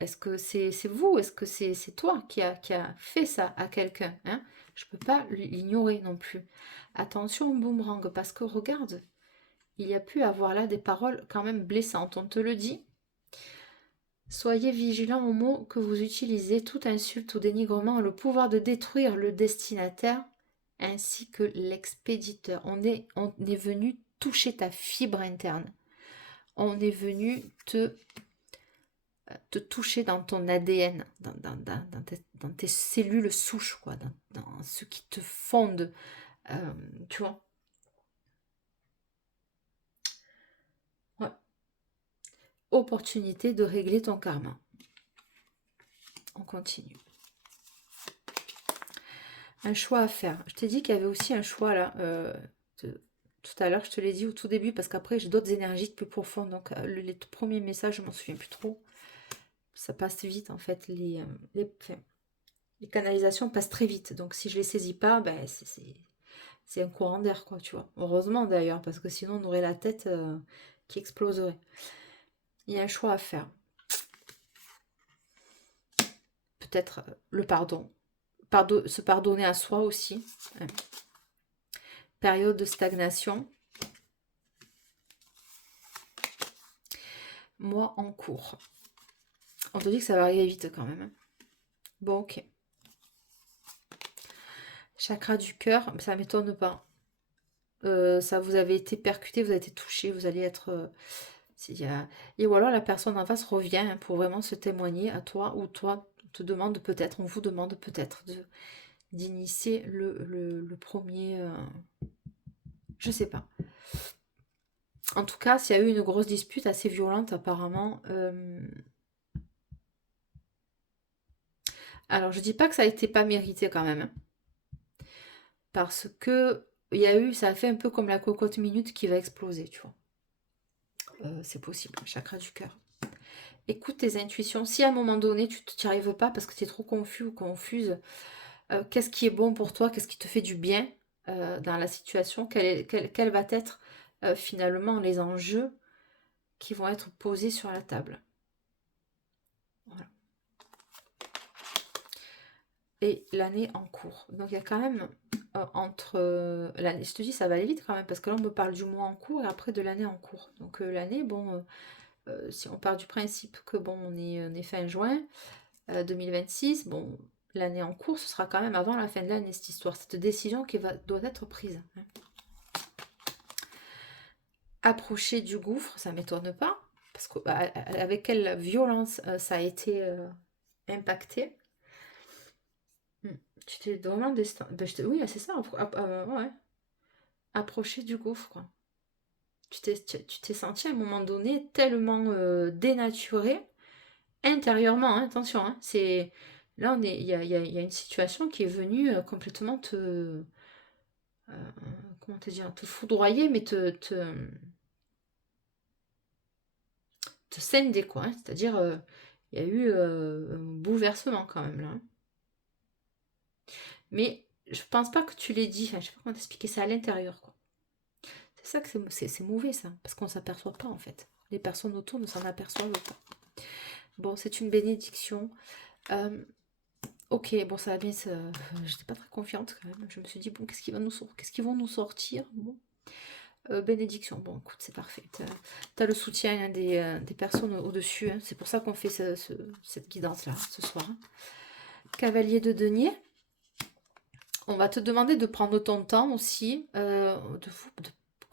est-ce que c'est vous? Est-ce que c'est toi qui a fait ça à quelqu'un hein? Je ne peux pas l'ignorer non plus. Attention au boomerang, parce que regarde, il y a pu avoir là des paroles quand même blessantes. On te le dit. Soyez vigilants aux mots que vous utilisez. Toute insulte ou dénigrement a le pouvoir de détruire le destinataire ainsi que l'expéditeur. On est venu toucher ta fibre interne. On est venu te te toucher dans ton ADN, dans tes cellules souches, quoi, dans ce qui te fonde, tu vois. Ouais. Opportunité de régler ton karma. On continue. Un choix à faire. Je t'ai dit qu'il y avait aussi un choix là. Tout à l'heure, je te l'ai dit au tout début, parce qu'après, j'ai d'autres énergies plus profondes. Donc, les premiers messages, je m'en souviens plus trop. Ça passe vite, en fait. Les canalisations passent très vite. Donc, si je les saisis pas, ben, c'est un courant d'air, quoi, tu vois. Heureusement, d'ailleurs, parce que sinon, on aurait la tête qui exploserait. Il y a un choix à faire. Peut-être le pardon. Se pardonner à soi aussi. Période de stagnation. Mois en cours. On te dit que ça va arriver vite quand même. Bon, ok. Chakra du cœur, ça ne m'étonne pas. Ça, vous avez été percuté, vous avez été touché, vous allez être... Et ou alors la personne en face revient pour vraiment se témoigner à toi, ou toi te demande peut-être, on vous demande peut-être d'initier le premier... Je sais pas. En tout cas, s'il y a eu une grosse dispute assez violente apparemment... Alors, je dis pas que ça a été pas mérité quand même. Parce que ça a fait un peu comme la cocotte minute qui va exploser, tu vois. C'est possible, chakra du cœur. Écoute tes intuitions. Si à un moment donné, tu n'y arrives pas parce que tu es trop confus ou confuse, qu'est-ce qui est bon pour toi? Qu'est-ce qui te fait du bien dans la situation? Quel va être finalement les enjeux qui vont être posés sur la table? Voilà. Et l'année en cours. Donc il y a quand même entre l'année, je te dis ça va aller vite quand même, parce que là on me parle du mois en cours et après de l'année en cours. Donc l'année, bon, si on part du principe que bon, on est fin juin 2026, bon, l'année en cours, ce sera quand même avant la fin de l'année, cette histoire, cette décision qui doit être prise. Hein. Approcher du gouffre, ça ne m'étonne pas, parce que avec quelle violence ça a été impacté. Tu t'es vraiment oui, c'est ça. Ouais. Approcher du gouffre, quoi. Tu t'es senti à un moment donné tellement dénaturé intérieurement, hein, attention. Hein, là, il y a une situation qui est venue complètement comment te dire, te foudroyer, mais te scinder, quoi. Hein, c'est-à-dire, il y a eu un bouleversement quand même là. Hein. Mais je pense pas que tu l'aies dit. Enfin, je sais pas comment t'expliquer ça à l'intérieur, quoi. C'est ça que c'est mauvais, ça, parce qu'on s'aperçoit pas en fait. Les personnes autour ne s'en aperçoivent pas. Bon, c'est une bénédiction. Ok, bon, ça va bien. J'étais pas très confiante quand même. Je me suis dit, bon, qu'est-ce qu'ils vont nous sortir? Bon. Bénédiction, bon, écoute, c'est parfait. T'as le soutien hein, des personnes au-dessus. Hein. C'est pour ça qu'on fait cette guidance-là ce soir. Hein. Cavalier de denier. On va te demander de prendre ton temps aussi, que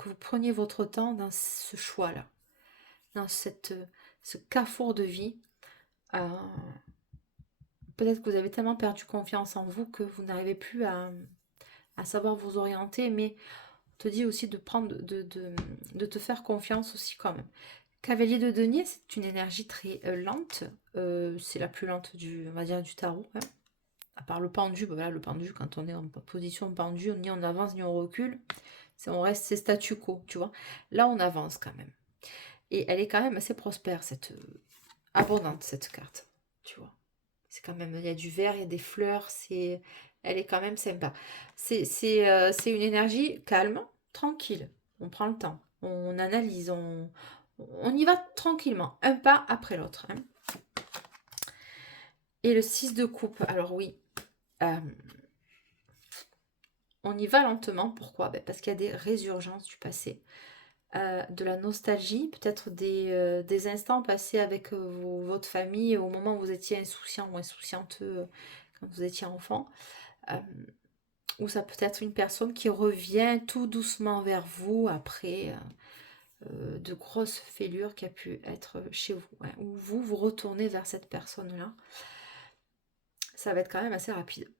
vous preniez votre temps dans ce choix-là, dans ce carrefour de vie. Peut-être que vous avez tellement perdu confiance en vous que vous n'arrivez plus à savoir vous orienter, mais on te dit aussi de te faire confiance aussi quand même. Cavalier de denier, c'est une énergie très lente. C'est la plus lente on va dire, du tarot. Hein. À part le pendu, voilà, le pendu, quand on est en position pendu, ni on avance ni on recule. On reste, c'est statu quo, tu vois. Là, on avance quand même. Et elle est quand même assez prospère, abondante, cette carte, tu vois. C'est quand même, il y a du vert, il y a des fleurs, elle est quand même sympa. C'est une énergie calme, tranquille. On prend le temps, on analyse, on y va tranquillement, un pas après l'autre. Hein. Et le 6 de coupe, alors oui, on y va lentement. Pourquoi? Parce qu'il y a des résurgences du passé. De la nostalgie, peut-être des instants passés avec votre famille au moment où vous étiez insouciant ou insouciante quand vous étiez enfant. Ou ça peut être une personne qui revient tout doucement vers vous après de grosses fêlures qui a pu être chez vous, hein, ou vous retournez vers cette personne-là. Ça va être quand même assez rapide.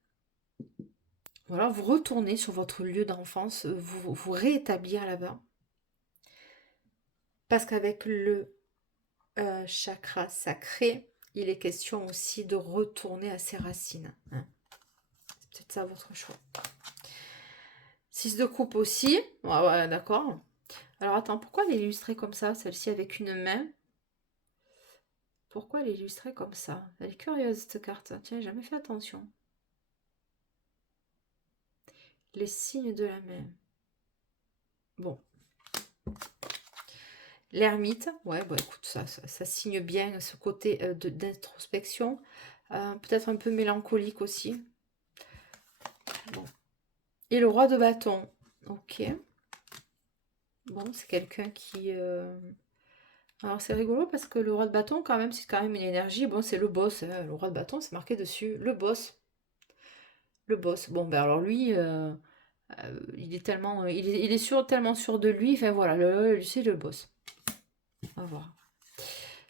Voilà, vous retournez sur votre lieu d'enfance, vous réétablir là-bas. Parce qu'avec le chakra sacré, il est question aussi de retourner à ses racines. Hein. C'est peut-être ça votre choix. 6 de coupe aussi. Ouais, d'accord. Alors attends, pourquoi elle est illustrée comme ça, celle-ci avec une main? Pourquoi elle est illustrée comme ça? Elle est curieuse cette carte. Tiens, j'ai jamais fait attention. Les signes de la main. Bon. L'ermite. Ouais, bon écoute, ça signe bien ce côté d'introspection. Peut-être un peu mélancolique aussi. Bon. Et le roi de bâton. Ok. Bon, c'est quelqu'un qui... Alors c'est rigolo parce que le roi de bâton, quand même, c'est quand même une énergie. Bon, c'est le boss. Hein. Le roi de bâton, c'est marqué dessus. Le boss. Le boss. Bon, ben alors lui, il est tellement... il est sûr, tellement sûr de lui. Enfin voilà, c'est le boss. On va voir.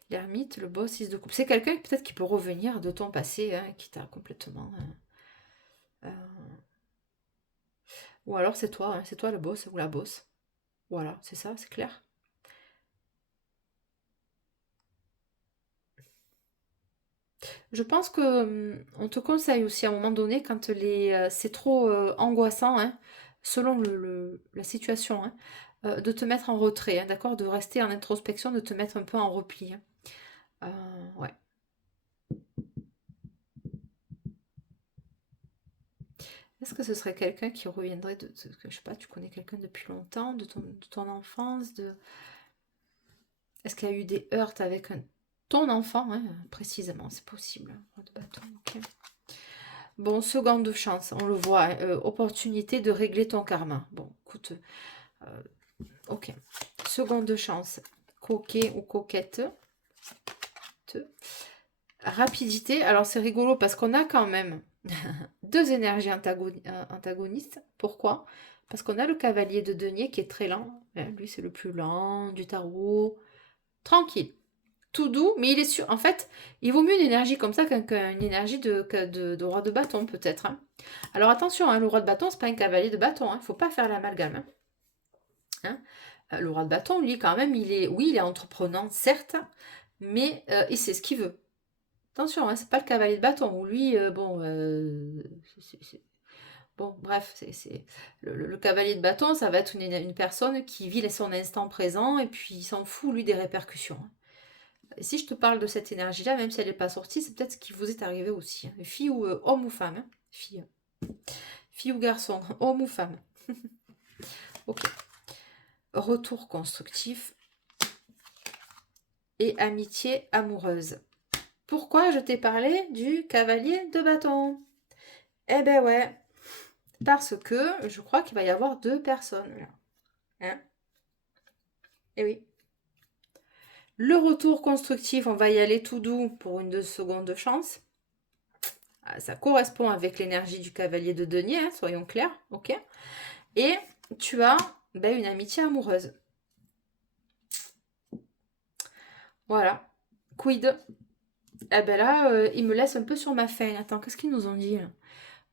L'ermite, le boss, 6 de coupe. C'est quelqu'un peut-être qui peut revenir de ton passé, hein, qui t'a complètement... Ou alors c'est toi, hein, c'est toi le boss ou la boss. Voilà, c'est ça, c'est clair. Je pense que on te conseille aussi à un moment donné, quand c'est trop angoissant, hein, selon la situation, hein, de te mettre en retrait, hein, d'accord, de rester en introspection, de te mettre un peu en repli. Hein. Ouais. Est-ce que ce serait quelqu'un qui reviendrait je sais pas, tu connais quelqu'un depuis longtemps, de ton enfance, Est-ce qu'il y a eu des heurts avec ton enfant, hein, précisément, c'est possible. Roi de bâton, ok. Bon, seconde chance, on le voit, hein, opportunité de régler ton karma. Bon, écoute, ok. Seconde chance, coquet ou coquette. Rapidité, alors c'est rigolo parce qu'on a quand même deux énergies antagonistes. Pourquoi? Parce qu'on a le cavalier de denier qui est très lent. Lui, c'est le plus lent du tarot. Tranquille. Tout doux, mais il est sûr. En fait, il vaut mieux une énergie comme ça qu'une énergie de roi de bâton, peut-être. Hein. Alors attention, hein, le roi de bâton, c'est pas un cavalier de bâton. Il ne faut pas faire l'amalgame. Hein. Le roi de bâton, lui, quand même, il est entreprenant, certes, mais il sait ce qu'il veut. Attention, hein, c'est pas le cavalier de bâton. Où lui, bon, bref, le cavalier de bâton, ça va être une personne qui vit son instant présent et puis il s'en fout, lui, des répercussions. Et si je te parle de cette énergie-là, même si elle n'est pas sortie, c'est peut-être ce qui vous est arrivé aussi. Hein. Fille ou homme ou femme. Hein. Fille ou garçon, homme ou femme. Ok. Retour constructif et amitié amoureuse. Pourquoi je t'ai parlé du cavalier de bâton? Eh ben ouais, parce que je crois qu'il va y avoir deux personnes là. Hein? Eh oui. Le retour constructif, on va y aller tout doux pour une 2 secondes de chance. Ça correspond avec l'énergie du cavalier de denier, hein, soyons clairs, ok. Et tu as une amitié amoureuse. Voilà. Quid? Eh ben là, il me laisse un peu sur ma faim. Attends, qu'est-ce qu'ils nous ont dit là?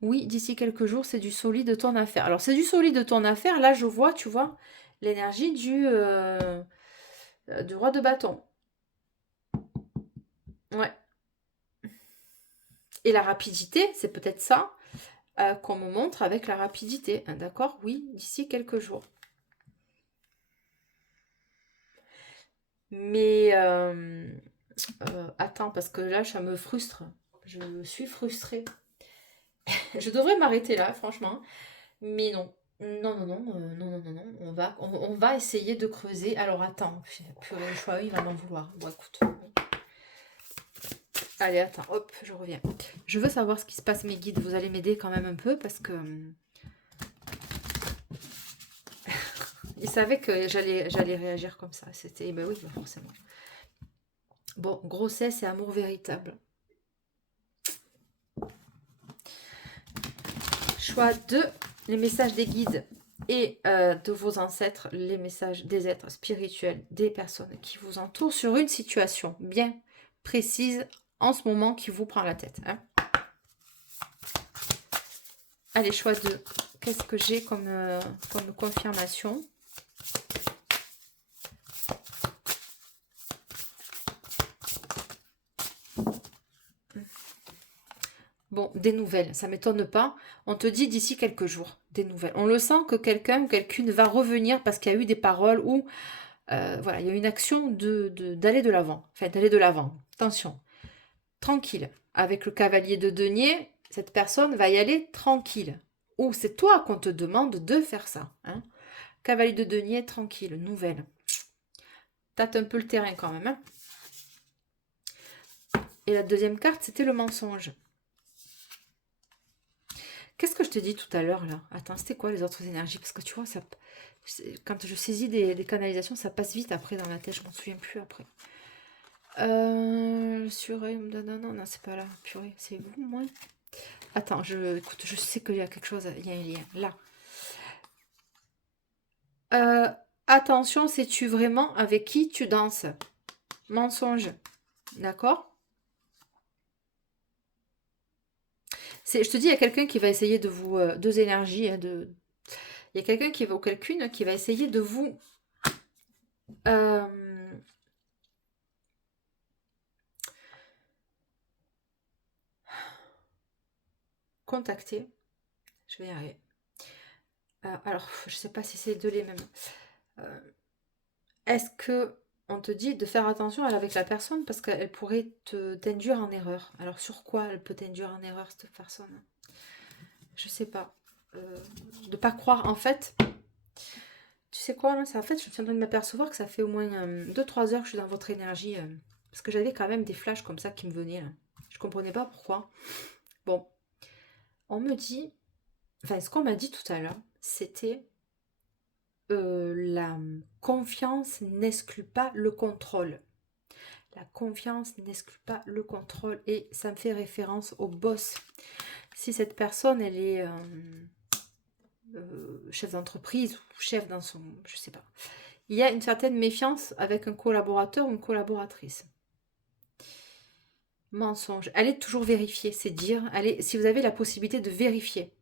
Oui, d'ici quelques jours, c'est du solide de ton affaire. Alors, c'est du solide de ton affaire. Là, je vois, tu vois, l'énergie du roi de bâton. Ouais. Et la rapidité, c'est peut-être ça qu'on me montre avec la rapidité. Hein, d'accord? Oui, d'ici quelques jours. Mais attends, parce que là, ça me frustre. Je suis frustrée. Je devrais m'arrêter là, franchement. Mais non. Non, non, non, non, non, non, non. On va essayer de creuser. Alors attends, purée, le choix, il va m'en vouloir. Bon, écoute. Allez, attends, hop, je reviens. Je veux savoir ce qui se passe, mes guides. Vous allez m'aider quand même un peu parce que... Ils savaient que j'allais réagir comme ça. C'était... Ben oui, forcément. Bon, grossesse et amour véritable. Choix 2, les messages des guides et de vos ancêtres, les messages des êtres spirituels, des personnes qui vous entourent sur une situation bien précise en ce moment qui vous prend la tête. Hein. Allez, choix 2. Qu'est-ce que j'ai comme confirmation? Bon, des nouvelles, ça ne m'étonne pas. On te dit d'ici quelques jours, des nouvelles. On le sent que quelqu'un ou quelqu'une va revenir parce qu'il y a eu des paroles ou voilà, il y a une action d'aller de l'avant. Enfin, d'aller de l'avant. Attention, tranquille. Avec le cavalier de denier, cette personne va y aller tranquille. Ou c'est toi qu'on te demande de faire ça. Hein. Cavalier de denier, tranquille, nouvelle. Tâte un peu le terrain quand même. Hein. Et la deuxième carte, c'était le mensonge. Qu'est-ce que je te dis tout à l'heure là? Attends, c'était quoi les autres énergies? Parce que tu vois, ça, quand je saisis des canalisations, ça passe vite après dans la tête, je m'en souviens plus après. Non, c'est pas là. Purée, c'est vous, moi. Attends, écoute, je sais qu'il y a quelque chose, il y a un lien. Là. Attention, sais-tu vraiment avec qui tu danses? Mensonge. D'accord? Je te dis, il y a quelqu'un qui va essayer de vous... deux énergies. Hein, il y a quelqu'un qui va, ou quelqu'une qui va essayer de vous... contacter. Je vais y arriver. Alors, je sais pas si c'est deux les mêmes. Est-ce que on te dit de faire attention avec la personne parce qu'elle pourrait t'induire en erreur? Alors, sur quoi elle peut t'induire en erreur, cette personne? Je sais pas. De pas croire, en fait. Tu sais quoi, là, en fait, je suis en train de m'apercevoir que ça fait au moins 2-3 heures que je suis dans votre énergie. Parce que j'avais quand même des flashs comme ça qui me venaient. Là. Je comprenais pas pourquoi. Bon. On me dit... Enfin, ce qu'on m'a dit tout à l'heure, c'était... la confiance n'exclut pas le contrôle. La confiance n'exclut pas le contrôle. Et ça me fait référence au boss. Si cette personne, elle est chef d'entreprise ou chef dans son... Je sais pas. Il y a une certaine méfiance avec un collaborateur ou une collaboratrice. Mensonge. Allez toujours vérifier, c'est dire. Allez, si vous avez la possibilité de vérifier.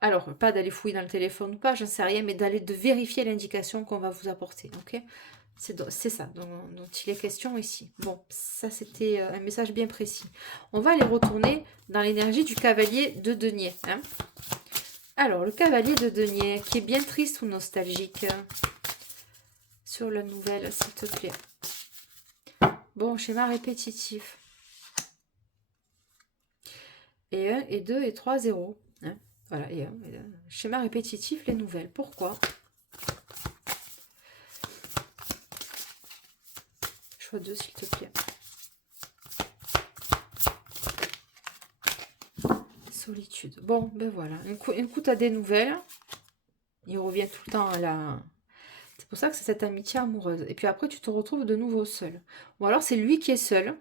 Alors, pas d'aller fouiller dans le téléphone ou pas, j'en sais rien, mais de vérifier l'indication qu'on va vous apporter. Ok? C'est ça dont il est question ici. Bon, ça c'était un message bien précis. On va aller retourner dans l'énergie du cavalier de denier. Hein. Alors, le cavalier de denier, qui est bien triste ou nostalgique sur la nouvelle, s'il te plaît. Bon, schéma répétitif. Et 1, et 2, et 3, 0. Hein. Voilà, et 1, et 2. Schéma répétitif, les nouvelles. Pourquoi? Choix 2, s'il te plaît. Solitude. Bon, ben voilà. Un coup, t'as des nouvelles. Il revient tout le temps à la... C'est pour ça que c'est cette amitié amoureuse. Et puis après, tu te retrouves de nouveau seul. Ou alors, c'est lui qui est seul.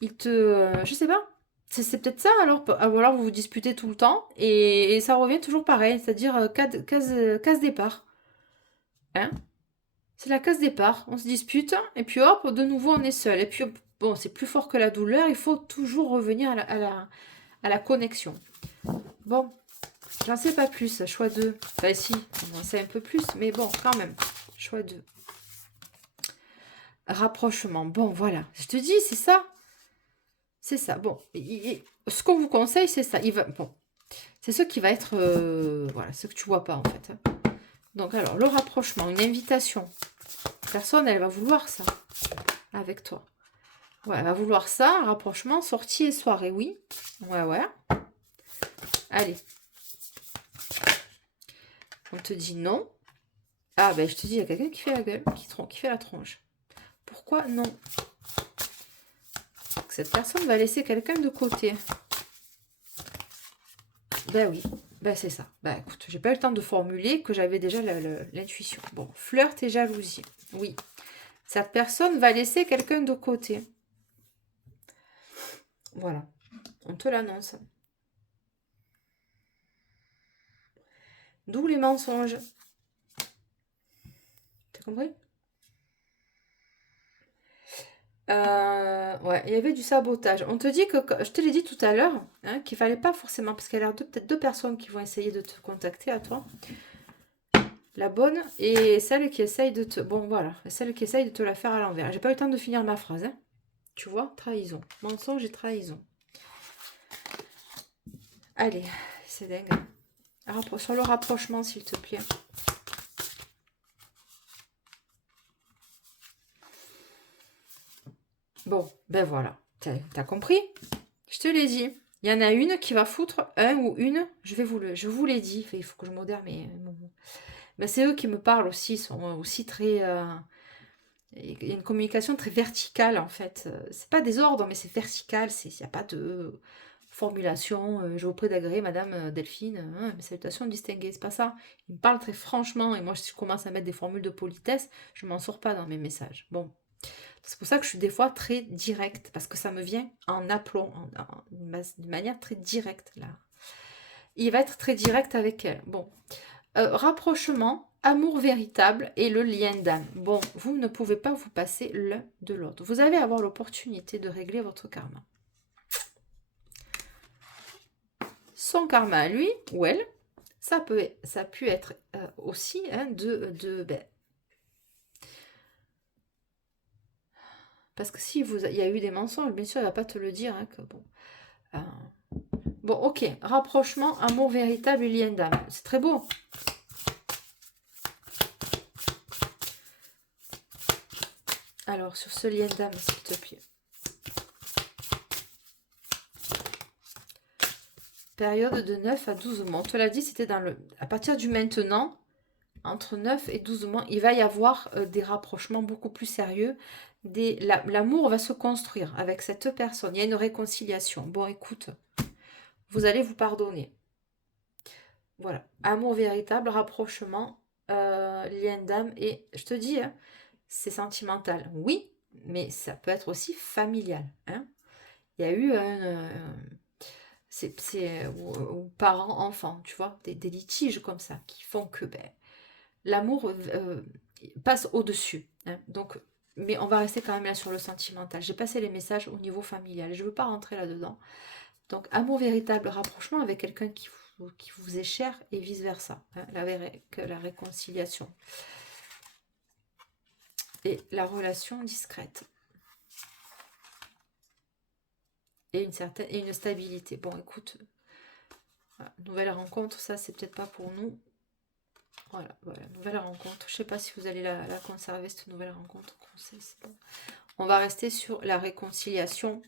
Il te... je sais pas. C'est peut-être ça, alors. Ou alors, vous vous disputez tout le temps. Et ça revient toujours pareil. C'est-à-dire, case départ. Hein? C'est la case départ. On se dispute. Et puis, hop, de nouveau, on est seul. Et puis, bon, c'est plus fort que la douleur. Il faut toujours revenir à la connexion. Bon. J'en sais pas plus, choix 2. Enfin si, on en sait un peu plus, mais bon, quand même. Choix 2. Rapprochement. Bon, voilà. Je te dis, c'est ça. C'est ça. Bon, ce qu'on vous conseille, c'est ça. Bon, c'est ce qui va être... voilà, ce que tu vois pas, en fait. Donc, alors, le rapprochement, une invitation. Personne, elle va vouloir ça avec toi. Ouais, elle va vouloir ça, un rapprochement, sortie et soirée, oui. Ouais. Allez. On te dit non. Ah, ben je te dis, il y a quelqu'un qui fait la gueule, qui fait la tronche. Pourquoi non? Cette personne va laisser quelqu'un de côté. Ben oui, ben c'est ça. Ben écoute, j'ai pas eu le temps de formuler que j'avais déjà l'intuition. Bon, flirt et jalousie. Oui. Cette personne va laisser quelqu'un de côté. Voilà. On te l'annonce. D'où les mensonges. T'as compris? Ouais, il y avait du sabotage. On te dit que, je te l'ai dit tout à l'heure, hein, qu'il fallait pas forcément, parce qu'il y a peut-être deux personnes qui vont essayer de te contacter à toi. La bonne et celle qui essaye de te... Bon, voilà, celle qui essaye de te la faire à l'envers. J'ai pas eu le temps de finir ma phrase, hein. Tu vois, trahison. Mensonge et trahison. Allez, c'est dingue. Sur le rapprochement, s'il te plaît. Bon, ben voilà. T'as compris? Je te l'ai dit. Il y en a une qui va foutre un ou une. Je vous l'ai dit. Il faut que je modère, mais ben, c'est eux qui me parlent aussi. Ils sont aussi très. Il y a une communication très verticale en fait. C'est pas des ordres, mais c'est vertical. Il n'y a pas de formulation. Je vous prie d'agréer, Madame Delphine. Mes salutations distinguées. C'est pas ça. Ils me parlent très franchement. Et moi, si je commence à mettre des formules de politesse, je m'en sors pas dans mes messages. Bon. C'est pour ça que je suis des fois très directe, parce que ça me vient en aplomb, d'une manière très directe, là. Il va être très direct avec elle. Bon. Rapprochement, amour véritable et le lien d'âme. Bon, vous ne pouvez pas vous passer l'un de l'autre. Vous allez avoir l'opportunité de régler votre karma. Son karma à lui, ou elle, ça peut être aussi hein, ben, parce que si il y a eu des mensonges, bien sûr, il ne va pas te le dire. Hein, que bon, bon, ok. Rapprochement, amour véritable et lien d'âme. C'est très beau. Alors, sur ce lien d'âme, s'il te plaît. Période de 9 à 12 mois. On te l'a dit, c'était à partir du maintenant, entre 9 et 12 mois, il va y avoir des rapprochements beaucoup plus sérieux. L'amour va se construire avec cette personne. Il y a une réconciliation. Bon, écoute, vous allez vous pardonner. Voilà. Amour véritable, rapprochement, lien d'âme. Et je te dis, hein, c'est sentimental. Oui, mais ça peut être aussi familial. Hein. Il y a eu ou parents-enfants, tu vois, des litiges comme ça qui font que ben, l'amour passe au-dessus. Hein. Donc, mais on va rester quand même là sur le sentimental. J'ai passé les messages au niveau familial. Je ne veux pas rentrer là-dedans. Donc, amour véritable, rapprochement avec quelqu'un qui vous est cher et vice-versa. Hein, la réconciliation. Et la relation discrète. Et une stabilité. Bon, écoute, voilà, nouvelle rencontre, ça, c'est peut-être pas pour nous. Voilà, nouvelle rencontre. Je sais pas si vous allez la conserver, cette nouvelle rencontre. Bon. On va rester sur la réconciliation.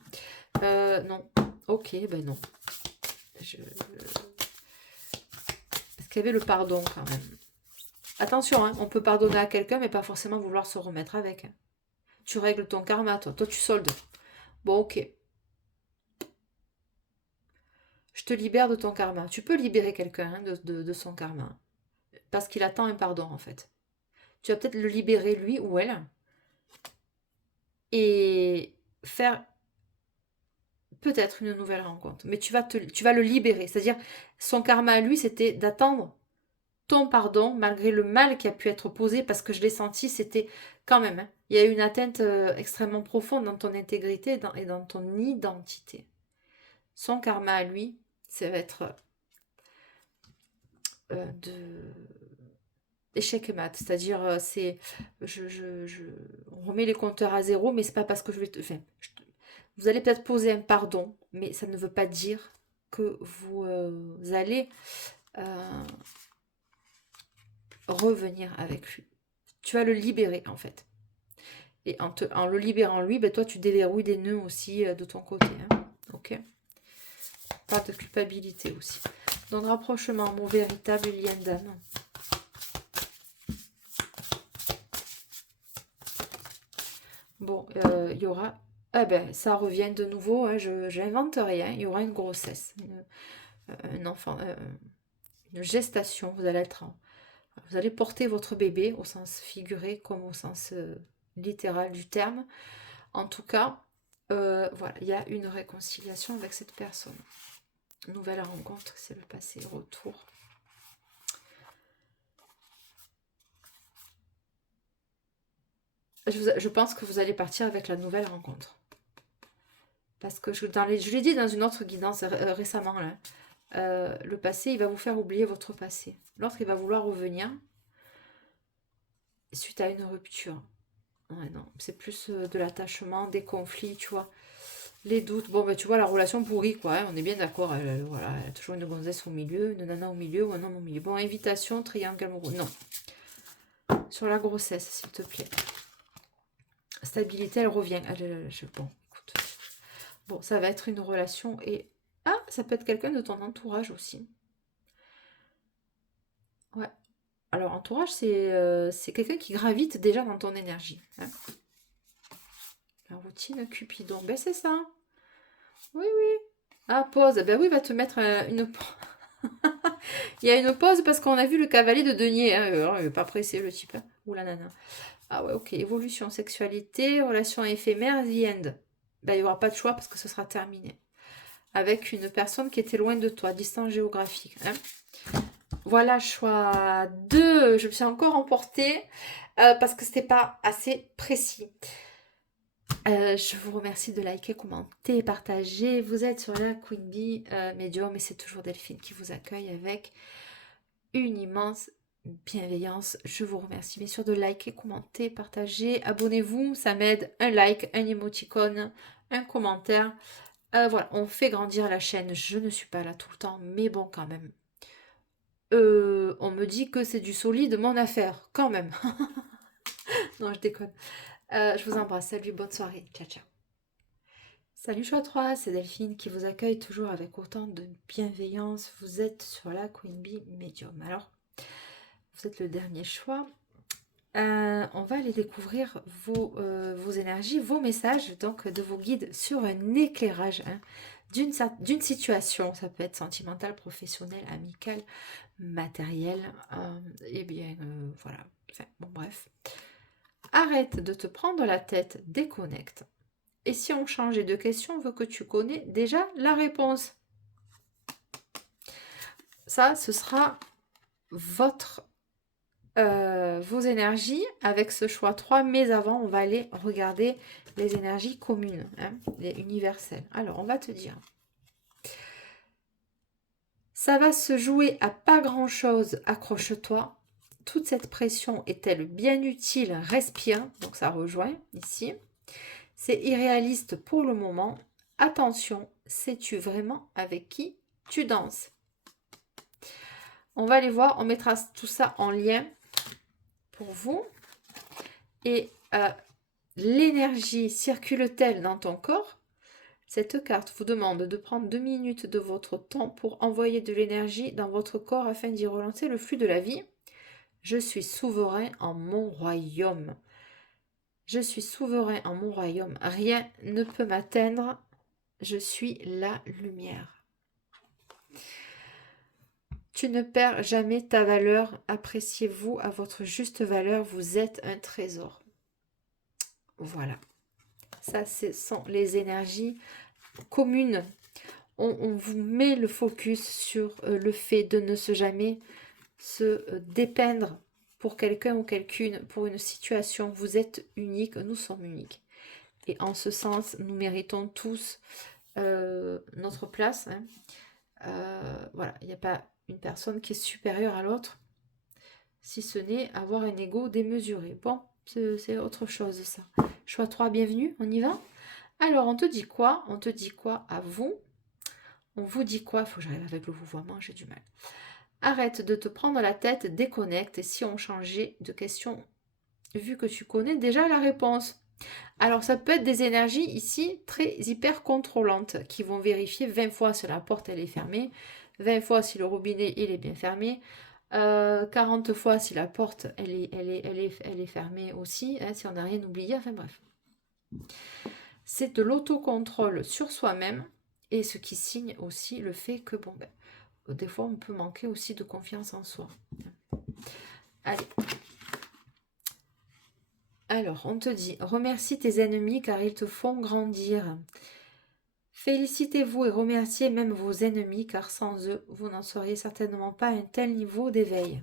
Non. Ok, ben non. Parce qu'il y avait le pardon quand même. Attention, hein, on peut pardonner à quelqu'un, mais pas forcément vouloir se remettre avec. Hein. Tu règles ton karma, toi. Toi, tu soldes. Bon, ok. Je te libère de ton karma. Tu peux libérer quelqu'un hein, de son karma. Parce qu'il attend un pardon, en fait. Tu vas peut-être le libérer, lui ou elle. Et faire peut-être une nouvelle rencontre. Mais tu vas le libérer. C'est-à-dire, son karma à lui, c'était d'attendre ton pardon, malgré le mal qui a pu être posé, parce que je l'ai senti, c'était quand même, hein, il y a eu une atteinte extrêmement profonde dans ton intégrité et dans ton identité. Son karma à lui, ça va être de échec et mat, c'est-à-dire on remet les compteurs à zéro, mais c'est pas parce que je vais vous allez peut-être poser un pardon, mais ça ne veut pas dire que vous allez revenir avec lui. Tu vas le libérer en fait. Et en le libérant lui, ben, toi tu déverrouilles des nœuds aussi de ton côté. Hein. Ok. Pas de culpabilité aussi. Donc rapprochement, mon véritable lien d'âme. Bon, il y aura... Ah ben, ça revient de nouveau, hein, je n'invente rien. Il y aura une grossesse, un enfant, une gestation. Vous allez porter votre bébé au sens figuré comme au sens littéral du terme. En tout cas, voilà, il y a une réconciliation avec cette personne. Nouvelle rencontre, c'est le passé, retour. je pense que vous allez partir avec la nouvelle rencontre. Parce que je l'ai dit dans une autre guidance récemment, là, le passé, il va vous faire oublier votre passé. L'autre, il va vouloir revenir suite à une rupture. Ouais, non, c'est plus de l'attachement, des conflits, tu vois. Les doutes. Bon, ben, tu vois, la relation pourrie, quoi. Hein, on est bien d'accord. Voilà, elle a toujours une gonzesse au milieu, une nana au milieu ou un homme au milieu. Bon, invitation, triangle amoureux. Non. Sur la grossesse, s'il te plaît. Stabilité, elle revient. Bon, écoute. Bon, ça va être une relation et... Ah, ça peut être quelqu'un de ton entourage aussi. Ouais. Alors, entourage, c'est quelqu'un qui gravite déjà dans ton énergie. Hein. La routine Cupidon. Ben, c'est ça. Oui, oui. Ah, pause. Ben oui, va te mettre une pause. Il y a une pause parce qu'on a vu le cavalier de denier. Hein. Alors, il n'est pas pressé, le type. Hein. Ou la nana. Ah ouais, ok. Évolution, sexualité, relation éphémère, the end. Ben, il n'y aura pas de choix parce que ce sera terminé. Avec une personne qui était loin de toi, distance géographique. Hein. Voilà, choix 2. Je me suis encore emportée parce que c'était pas assez précis. Je vous remercie de liker, commenter, partager. Vous êtes sur la Queen Bee Medium et c'est toujours Delphine qui vous accueille avec une immense bienveillance. Je vous remercie bien sûr de liker, commenter, partager. Abonnez-vous, ça m'aide. Un like, un émoticône, un commentaire. Voilà, on fait grandir la chaîne. Je ne suis pas là tout le temps, mais bon quand même. On me dit que c'est du solide mon affaire, quand même. Non, je déconne. Je vous embrasse. Salut, bonne soirée. Ciao, ciao. Salut choix 3, c'est Delphine qui vous accueille toujours avec autant de bienveillance. Vous êtes sur la Queen Bee Medium. Alors, vous êtes le dernier choix. On va aller découvrir vos énergies, vos messages donc de vos guides sur un éclairage hein, d'une situation. Ça peut être sentimentale, professionnelle, amicale, matérielle. Et bien, voilà. Enfin, bon, bref. Arrête de te prendre la tête, déconnecte. Et si on changeait de question, veut que tu connais déjà la réponse. Ça, ce sera vos énergies avec ce choix 3. Mais avant, on va aller regarder les énergies communes, hein, les universelles. Alors, on va te dire. Ça va se jouer à pas grand-chose, accroche-toi. Toute cette pression est-elle bien utile? Respire. Donc, ça rejoint ici. C'est irréaliste pour le moment. Attention, sais-tu vraiment avec qui tu danses? On va aller voir, on mettra tout ça en lien pour vous. Et l'énergie circule-t-elle dans ton corps? Cette carte vous demande de prendre 2 minutes de votre temps pour envoyer de l'énergie dans votre corps afin d'y relancer le flux de la vie. Je suis souverain en mon royaume. Je suis souverain en mon royaume. Rien ne peut m'atteindre. Je suis la lumière. Tu ne perds jamais ta valeur. Appréciez-vous à votre juste valeur. Vous êtes un trésor. Voilà. Ça, ce sont les énergies communes. On vous met le focus sur le fait de ne jamais se dépeindre pour quelqu'un ou quelqu'une, pour une situation. Vous êtes unique, nous sommes uniques. Et en ce sens, nous méritons tous notre place. Hein. Voilà, il n'y a pas une personne qui est supérieure à l'autre, si ce n'est avoir un ego démesuré. Bon, c'est autre chose ça. Choix 3, bienvenue, on y va? Alors, on te dit quoi? On te dit quoi à vous? On vous dit quoi? Il faut que j'arrive avec le vouvoiement, j'ai du mal. Arrête de te prendre la tête, déconnecte. Et si on changeait de question, vu que tu connais déjà la réponse? Alors, ça peut être des énergies ici très hyper contrôlantes qui vont vérifier 20 fois si la porte elle est fermée, 20 fois si le robinet il est bien fermé, 40 fois si la porte elle est fermée aussi, hein, si on n'a rien oublié, enfin bref. C'est de l'autocontrôle sur soi-même et ce qui signe aussi le fait que, bon, ben, des fois on peut manquer aussi de confiance en soi. Allez. Alors, on te dit, remercie tes ennemis car ils te font grandir. Félicitez-vous et remerciez même vos ennemis car sans eux, vous n'en seriez certainement pas à un tel niveau d'éveil.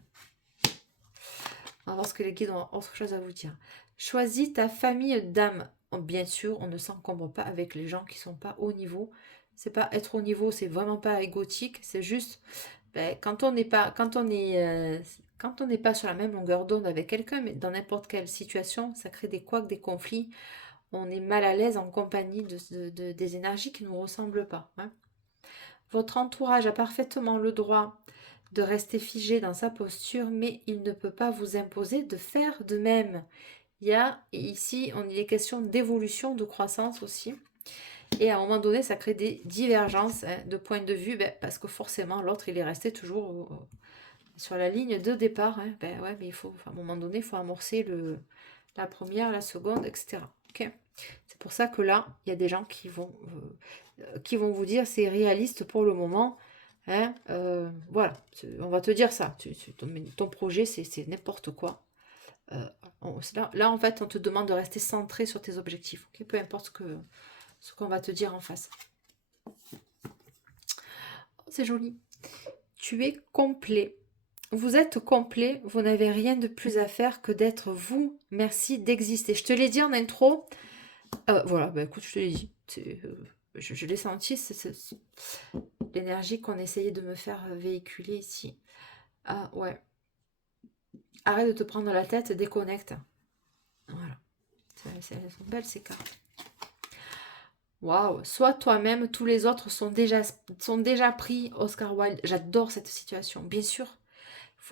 On va voir ce que les guides ont autre chose à vous dire. Choisis ta famille d'âme. Bien sûr, on ne s'encombre pas avec les gens qui sont pas au niveau. C'est pas être au niveau, c'est vraiment pas égotique. C'est juste ben, quand on n'est pas sur la même longueur d'onde avec quelqu'un, mais dans n'importe quelle situation, ça crée des couacs, des conflits. On est mal à l'aise en compagnie des énergies qui ne nous ressemblent pas. Hein. Votre entourage a parfaitement le droit de rester figé dans sa posture, mais il ne peut pas vous imposer de faire de même. Il y a ici, on est question d'évolution, de croissance aussi. Et à un moment donné, ça crée des divergences de point de vue, ben, parce que forcément, l'autre, il est resté toujours sur la ligne de départ. Hein. Ben ouais, mais il faut, à un moment donné, il faut amorcer la première, la seconde, etc. Okay. C'est pour ça que là, il y a des gens qui vont vous dire c'est réaliste pour le moment. Hein, voilà, on va te dire ça. Ton projet, c'est n'importe quoi. Là, en fait, on te demande de rester centré sur tes objectifs. Okay, peu importe ce qu'on va te dire en face. Oh, c'est joli. Tu es complet. Vous êtes complet. Vous n'avez rien de plus à faire que d'être vous. Merci d'exister. Je te l'ai dit en intro. Voilà, bah écoute, je te l'ai dit. Je l'ai senti, c'est l'énergie qu'on essayait de me faire véhiculer ici. Ah ouais. Arrête de te prendre la tête, déconnecte. Voilà. Elles sont belles ces cartes. Waouh. Sois toi-même, tous les autres sont déjà pris. Oscar Wilde. J'adore cette situation. Bien sûr,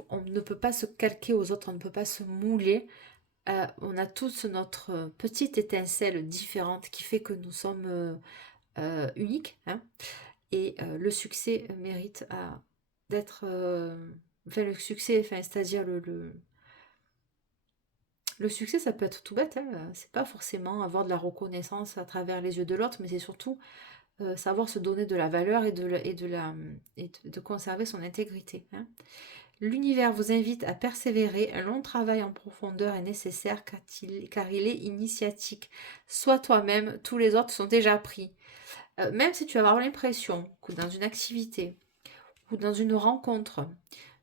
on ne peut pas se calquer aux autres, on ne peut pas se mouler. On a tous notre petite étincelle différente qui fait que nous sommes uniques. Hein. Et le succès mérite d'être... enfin, le succès, enfin, c'est-à-dire le succès, ça peut être tout bête. Hein. C'est pas forcément avoir de la reconnaissance à travers les yeux de l'autre, mais c'est surtout savoir se donner de la valeur et de conserver son intégrité. Hein. L'univers vous invite à persévérer. Un long travail en profondeur est nécessaire car il est initiatique. Sois toi-même, tous les autres sont déjà pris. Même si tu vas avoir l'impression que dans une activité ou dans une rencontre,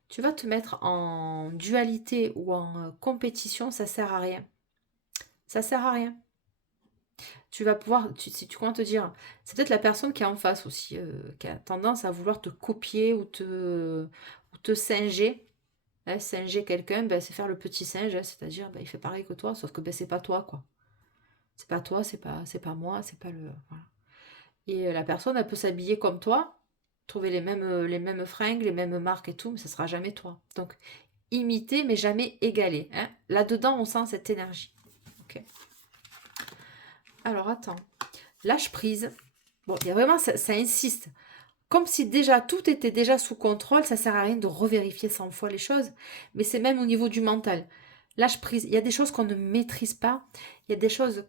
tu vas te mettre en dualité ou en compétition, ça sert à rien. Ça sert à rien. Tu vas pouvoir, si tu commences à te dire, c'est peut-être la personne qui est en face aussi, qui a tendance à vouloir te copier ou te singer. Hein, singer quelqu'un, ben, c'est faire le petit singe, hein, c'est-à-dire ben, il fait pareil que toi, sauf que ben, c'est pas toi, quoi. C'est pas toi, c'est pas moi, c'est pas le. Voilà. Et la personne, elle peut s'habiller comme toi, trouver les mêmes fringues, les mêmes marques et tout, mais ce sera jamais toi. Donc, imiter, mais jamais égaler. Hein. Là-dedans, on sent cette énergie. Ok. Alors, attends. Lâche prise. Bon, il y a vraiment, ça insiste. Comme si déjà tout était déjà sous contrôle, ça sert à rien de revérifier 100 fois les choses. Mais c'est même au niveau du mental. Lâche prise. Il y a des choses qu'on ne maîtrise pas. Il y a des choses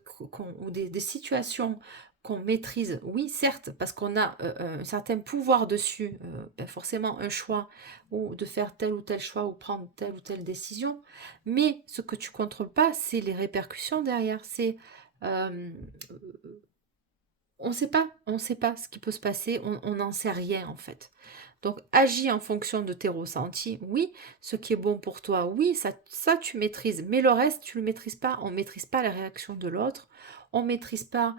ou des situations qu'on maîtrise. Oui, certes, parce qu'on a un certain pouvoir dessus. Ben forcément, un choix ou de faire tel ou tel choix ou prendre telle ou telle décision. Mais ce que tu contrôles pas, c'est les répercussions derrière. C'est euh, on ne sait pas ce qui peut se passer, on n'en sait rien en fait. Donc agis en fonction de tes ressentis, oui, ce qui est bon pour toi, oui, ça tu maîtrises, mais le reste tu le maîtrises pas, on maîtrise pas la réaction de l'autre, on maîtrise pas,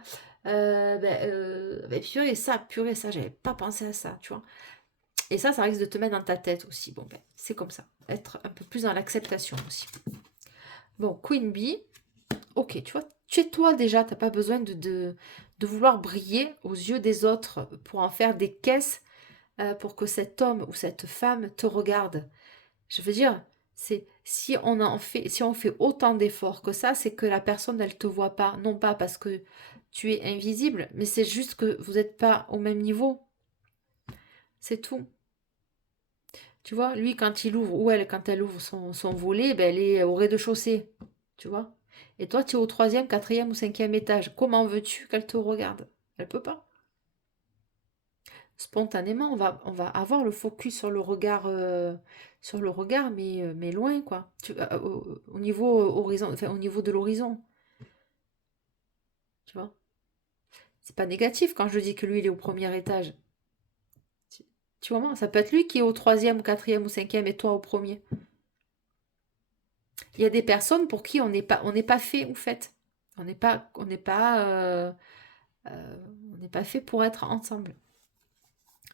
purée ça, j'avais pas pensé à ça, tu vois. Et ça risque de te mettre dans ta tête aussi, bon ben c'est comme ça, être un peu plus dans l'acceptation aussi. Bon, Queen Bee, ok, tu vois, tu es toi déjà, tu n'as pas besoin de vouloir briller aux yeux des autres pour en faire des caisses pour que cet homme ou cette femme te regarde. Je veux dire, si on fait autant d'efforts que ça, c'est que la personne, elle te voit pas. Non pas parce que tu es invisible, mais c'est juste que vous n'êtes pas au même niveau. C'est tout. Tu vois, lui, quand il ouvre, ou elle, quand elle ouvre son volet, ben, elle est au rez-de-chaussée. Tu vois. Et toi, tu es au troisième, quatrième ou cinquième étage. Comment veux-tu qu'elle te regarde? Elle peut pas. Spontanément, on va avoir le focus sur le regard, mais loin, quoi. Au niveau horizon, enfin, au niveau de l'horizon. Tu vois. C'est pas négatif quand je dis que lui, il est au premier étage. Tu vois, ça peut être lui qui est au troisième, quatrième ou cinquième et toi au premier. Il y a des personnes pour qui on n'est pas fait ou fait. On n'est pas fait pour être ensemble.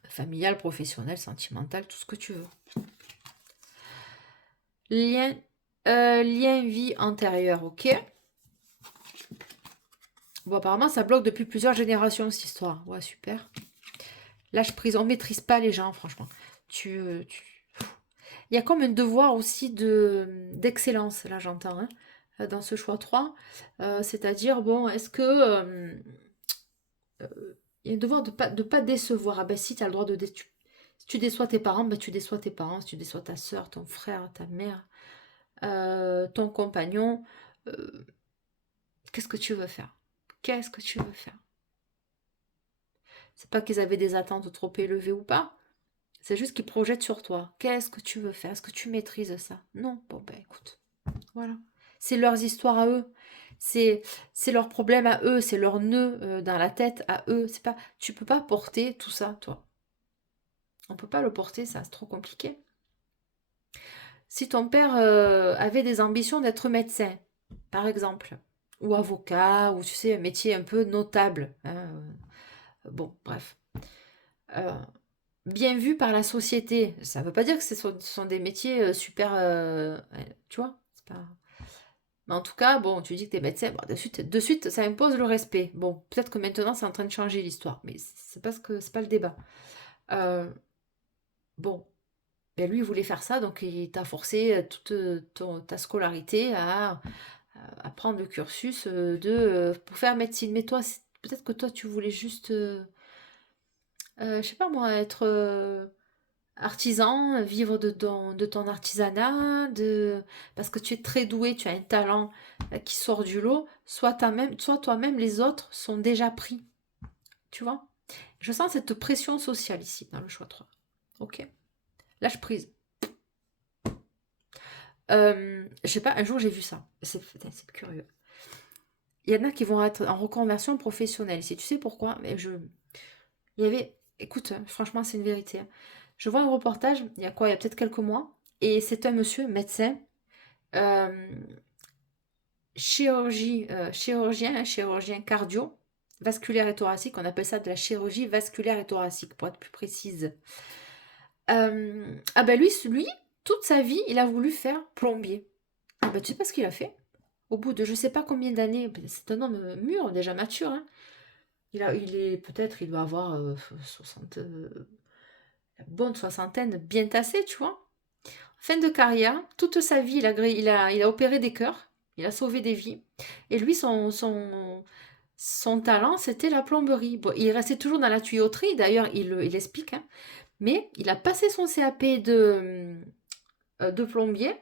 Familial, professionnel, sentimental, tout ce que tu veux. Lien vie antérieure, ok. Bon, apparemment, ça bloque depuis plusieurs générations, cette histoire. Ouais, super. Lâche prise, on maîtrise pas les gens, franchement. Il y a comme un devoir aussi d'excellence, là, j'entends, hein, dans ce choix 3. C'est-à-dire, bon, est-ce que... il y a un devoir de pas décevoir. Ah ben si, tu as le droit de... Si tu déçois tes parents, ben tu déçois tes parents. Si tu déçois ta soeur, ton frère, ta mère, ton compagnon, qu'est-ce que tu veux faire? Qu'est-ce que tu veux faire? C'est pas qu'ils avaient des attentes trop élevées ou pas. C'est juste qu'ils projettent sur toi. Qu'est-ce que tu veux faire? Est-ce que tu maîtrises ça? Non. Bon ben écoute. Voilà. C'est leurs histoires à eux. C'est leurs problèmes à eux. C'est leur nœud dans la tête à eux. C'est pas. Tu peux pas porter tout ça, toi. On peut pas le porter, ça, c'est trop compliqué. Si ton père avait des ambitions d'être médecin, par exemple, ou avocat, ou tu sais, un métier un peu notable, hein, bon, bref. Euh, Bien vu par la société. Ça ne veut pas dire que ce sont des métiers super... tu vois, c'est pas... Mais en tout cas, bon, tu dis que tu es médecin, bon, de suite, ça impose le respect. Bon, peut-être que maintenant, c'est en train de changer l'histoire, mais c'est pas le débat. Bon, ben lui, il voulait faire ça, donc il t'a forcé toute ta scolarité à prendre le cursus pour faire médecine. Mais toi, peut-être que toi, tu voulais juste, je sais pas moi, être artisan, vivre de ton artisanat, parce que tu es très doué, tu as un talent qui sort du lot, soit toi-même, les autres sont déjà pris. Tu vois? Je sens cette pression sociale ici, dans le choix 3. Ok? Lâche prise. Je sais pas, un jour j'ai vu ça. C'est curieux. Il y en a qui vont être en reconversion professionnelle. Si tu sais pourquoi, mais il y avait, écoute, franchement, c'est une vérité, hein. Je vois un reportage, il y a quoi? Il y a peut-être quelques mois, et c'est un monsieur médecin, euh, chirurgien cardio, vasculaire et thoracique. On appelle ça de la chirurgie vasculaire et thoracique, pour être plus précise. Ah ben lui, toute sa vie, il a voulu faire plombier. Ah ben tu sais pas ce qu'il a fait? Au bout de je sais pas combien d'années, c'est un homme mûr, déjà mature, hein. Il doit avoir 60, la bonne soixantaine, bien tassée, tu vois. Fin de carrière, toute sa vie, il a opéré des cœurs, il a sauvé des vies. Et lui, son talent, c'était la plomberie. Bon, il restait toujours dans la tuyauterie, d'ailleurs, il explique, hein. Mais il a passé son CAP de plombier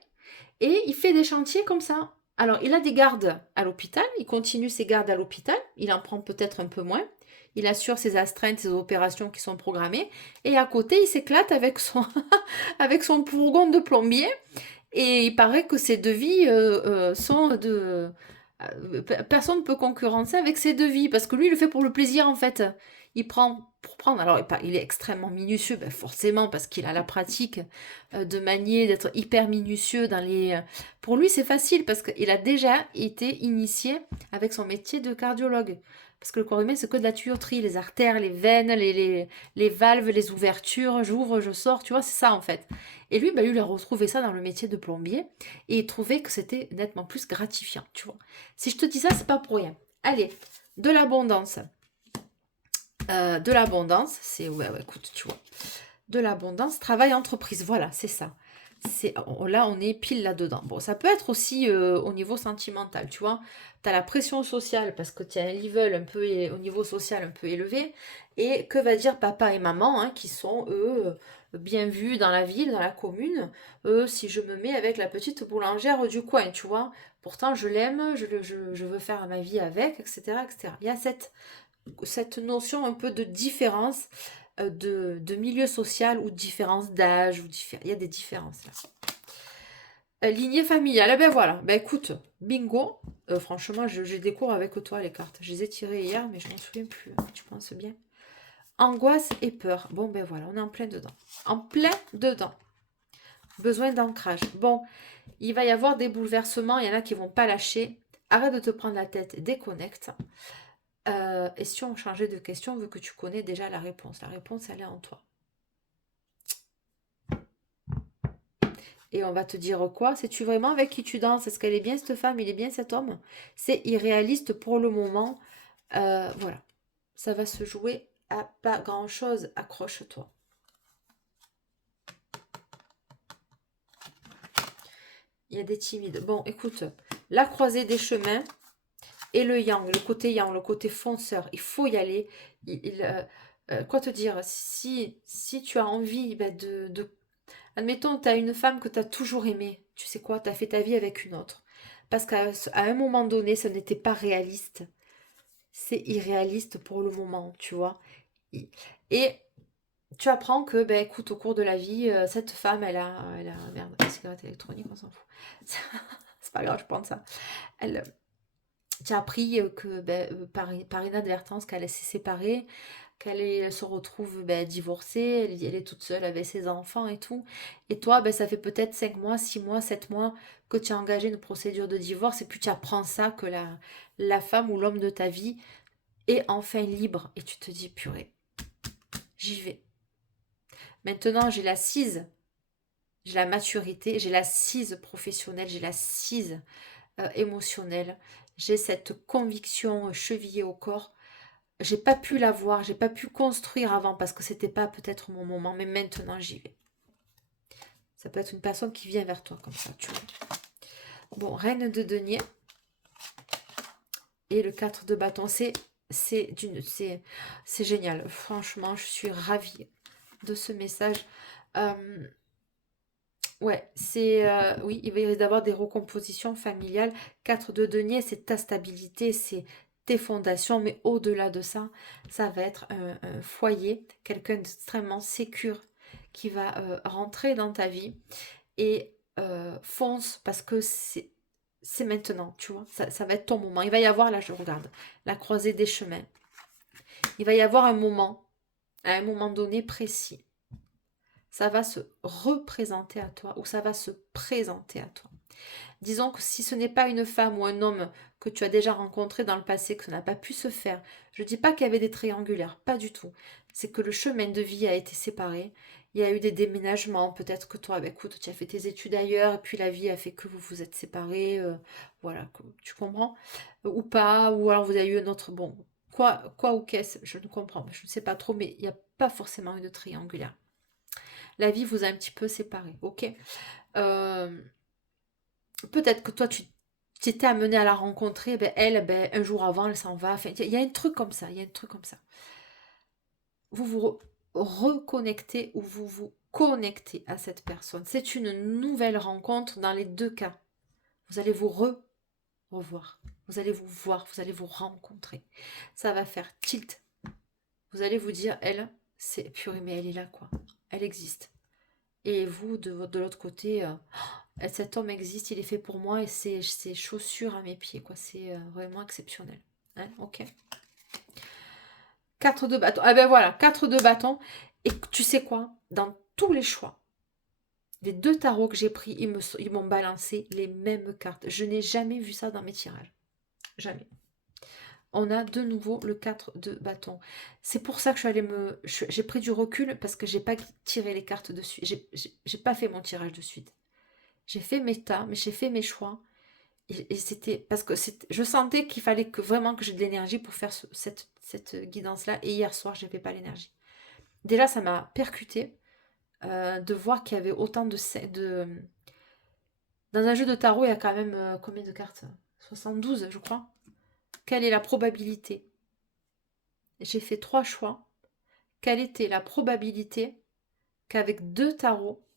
et il fait des chantiers comme ça. Alors, il a des gardes à l'hôpital, il continue ses gardes à l'hôpital, il en prend peut-être un peu moins, il assure ses astreintes, ses opérations qui sont programmées, et à côté, il s'éclate avec avec son fourgon de plombier, et il paraît que ses devis sont de... personne ne peut concurrencer avec ses devis, parce que lui, il le fait pour le plaisir, en fait. Il prend pour prendre, alors il est extrêmement minutieux, ben forcément, parce qu'il a la pratique de manier, d'être hyper minutieux dans les... Pour lui, c'est facile, parce qu'il a déjà été initié avec son métier de cardiologue. Parce que le corps humain, c'est que de la tuyauterie, les artères, les veines, les valves, les ouvertures, j'ouvre, je sors, tu vois, c'est ça en fait. Et lui, il a retrouvé ça dans le métier de plombier et il trouvait que c'était nettement plus gratifiant, tu vois. Si je te dis ça, c'est pas pour rien. Allez, de l'abondance. C'est... Ouais, écoute, tu vois. De l'abondance, travail, entreprise, voilà, c'est ça. Là, on est pile là-dedans. Bon, ça peut être aussi au niveau sentimental, tu vois. Tu as la pression sociale parce que tu as un level un peu au niveau social un peu élevé. Et que va dire papa et maman, hein, qui sont, eux, bien vus dans la ville, dans la commune. Si je me mets avec la petite boulangère du coin, tu vois. Pourtant, je l'aime, je veux faire ma vie avec, etc., etc. Il y a cette notion un peu de différence de milieu social ou de différence d'âge. Il y a des différences là. Lignée familiale, eh ben voilà, ben écoute, bingo. Franchement, je découvre avec toi les cartes. Je les ai tirées hier, mais je m'en souviens plus, hein, tu penses bien. Angoisse et peur. Bon ben voilà, on est en plein dedans. En plein dedans. Besoin d'ancrage. Bon, il va y avoir des bouleversements. Il y en a qui vont pas lâcher. Arrête de te prendre la tête. Déconnecte. Et si on changeait de question, vu que tu connais déjà la réponse. La réponse, elle est en toi. Et on va te dire quoi? Sais-tu vraiment avec qui tu danses? Est-ce qu'elle est bien cette femme? Il est bien cet homme? C'est irréaliste pour le moment. Voilà. Ça va se jouer à pas grand-chose. Accroche-toi. Il y a des timides. Bon, écoute. La croisée des chemins et le yang, le côté fonceur. Il faut y aller. Quoi te dire? Si tu as envie admettons, tu as une femme que tu as toujours aimée. Tu sais quoi? Tu as fait ta vie avec une autre. Parce qu'à un moment donné, ce n'était pas réaliste. C'est irréaliste pour le moment, tu vois. Et tu apprends que, ben écoute, au cours de la vie, cette femme, merde, la cigarette électronique, on s'en fout. C'est pas grave, je pense ça. Tu as appris que, par inadvertance, qu'elle s'est séparée, qu'elle se retrouve divorcée, elle est toute seule avec ses enfants et tout. Et toi, ça fait peut-être 5 mois, 6 mois, 7 mois que tu as engagé une procédure de divorce et puis tu apprends ça, que la femme ou l'homme de ta vie est enfin libre. Et tu te dis, purée, j'y vais. Maintenant, j'ai l'assise, j'ai la maturité, j'ai l'assise professionnelle, j'ai l'assise émotionnelle, j'ai cette conviction chevillée au corps. J'ai pas pu la voir, j'ai pas pu construire avant parce que c'était pas peut-être mon moment, mais maintenant j'y vais. Ça peut être une personne qui vient vers toi comme ça, tu vois. Bon, reine de denier et le 4 de bâton, c'est génial. Franchement, je suis ravie de ce message. Ouais, oui, il va y avoir des recompositions familiales. 4 de denier, c'est ta stabilité, c'est tes fondations, mais au-delà de ça, ça va être un foyer, quelqu'un d'extrêmement sécure qui va rentrer dans ta vie et fonce parce que c'est maintenant, tu vois, ça va être ton moment. Il va y avoir, là je regarde, la croisée des chemins. Il va y avoir un moment, à un moment donné précis, ça va se représenter à toi ou ça va se présenter à toi. Disons que si ce n'est pas une femme ou un homme que tu as déjà rencontré dans le passé, que ça n'a pas pu se faire, je ne dis pas qu'il y avait des triangulaires, pas du tout. C'est que le chemin de vie a été séparé, il y a eu des déménagements, peut-être que toi, écoute, tu as fait tes études ailleurs, et puis la vie a fait que vous vous êtes séparés, voilà, tu comprends, ou pas, ou alors vous avez eu un autre, bon, quoi ou qu'est-ce, je ne comprends, je ne sais pas trop, mais il n'y a pas forcément eu de triangulaire. La vie vous a un petit peu séparés, ok. Peut-être que toi, tu t'étais amené à la rencontrer, elle, un jour avant, elle s'en va. Enfin, il y a un truc comme ça, il y a un truc comme ça. Vous vous reconnectez ou vous vous connectez à cette personne. C'est une nouvelle rencontre dans les deux cas. Vous allez vous revoir. Vous allez vous voir, vous allez vous rencontrer. Ça va faire tilt. Vous allez vous dire, elle, c'est purée, mais elle est là, quoi. Elle existe. Et vous, de l'autre côté, cet homme existe, il est fait pour moi et c'est ses chaussures à mes pieds, quoi. C'est vraiment exceptionnel. Hein, ok. 4 de bâton. Ah ben voilà, 4 de bâton. Et tu sais quoi? Dans tous les choix, les deux tarots que j'ai pris, ils m'ont balancé les mêmes cartes. Je n'ai jamais vu ça dans mes tirages. Jamais. On a de nouveau le 4 de bâton. C'est pour ça que j'ai pris du recul parce que j'ai pas tiré les cartes de suite. J'ai pas fait mon tirage de suite. J'ai fait mais j'ai fait mes choix. Et c'était parce que je sentais qu'il fallait vraiment que j'ai de l'énergie pour faire cette guidance-là. Et hier soir, je n'avais pas l'énergie. Déjà, ça m'a percuté de voir qu'il y avait autant de... Dans un jeu de tarot, il y a quand même combien de cartes? 72, je crois. Quelle est la probabilité? J'ai fait 3 choix. Quelle était la probabilité qu'avec 2 tarots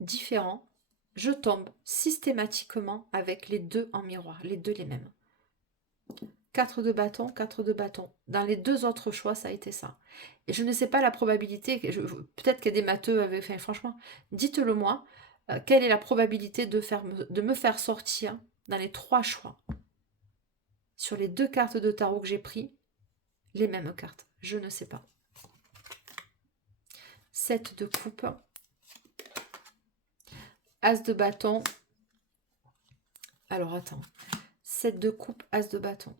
différents, je tombe systématiquement avec les deux en miroir, les deux les mêmes? 4 de bâton, 4 de bâton. Dans les deux autres choix, ça a été ça. Et je ne sais pas la probabilité, peut-être qu'il y a des matheux avec... Enfin, franchement, dites-le moi, quelle est la probabilité de me faire sortir dans les 3 choix, sur les 2 cartes de tarot que j'ai pris, les mêmes cartes? Je ne sais pas. 7 de coupe. As de bâton. Alors, attends. 7 de coupe, As de bâton.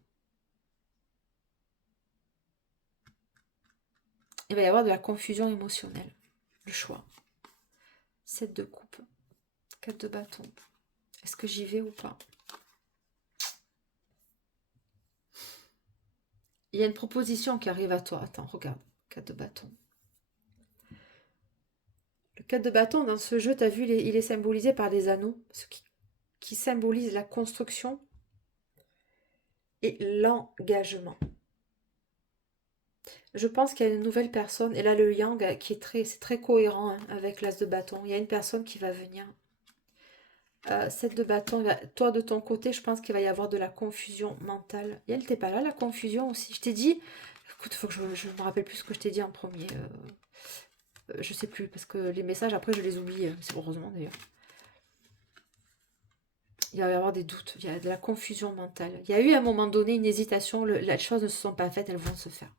Il va y avoir de la confusion émotionnelle. Le choix. 7 de coupe. 4 de bâton. Est-ce que j'y vais ou pas? Il y a une proposition qui arrive à toi. Attends, regarde. 4 de bâton. Le 4 de bâton, dans ce jeu, tu as vu, il est symbolisé par des anneaux. Ce qui symbolise la construction et l'engagement. Je pense qu'il y a une nouvelle personne. Et là, le yang, c'est très cohérent hein, avec l'as de bâton. Il y a une personne qui va venir. 7 de bâton. Toi, de ton côté, je pense qu'il va y avoir de la confusion mentale. Et elle n'était pas là, la confusion aussi. Je t'ai dit... Écoute, il faut que je me rappelle plus ce que je t'ai dit en premier. Je sais plus, parce que les messages, après, je les oublie. C'est heureusement, d'ailleurs. Il va y avoir des doutes. Il y a de la confusion mentale. Il y a eu, à un moment donné, une hésitation. Les choses ne se sont pas faites, elles vont se faire.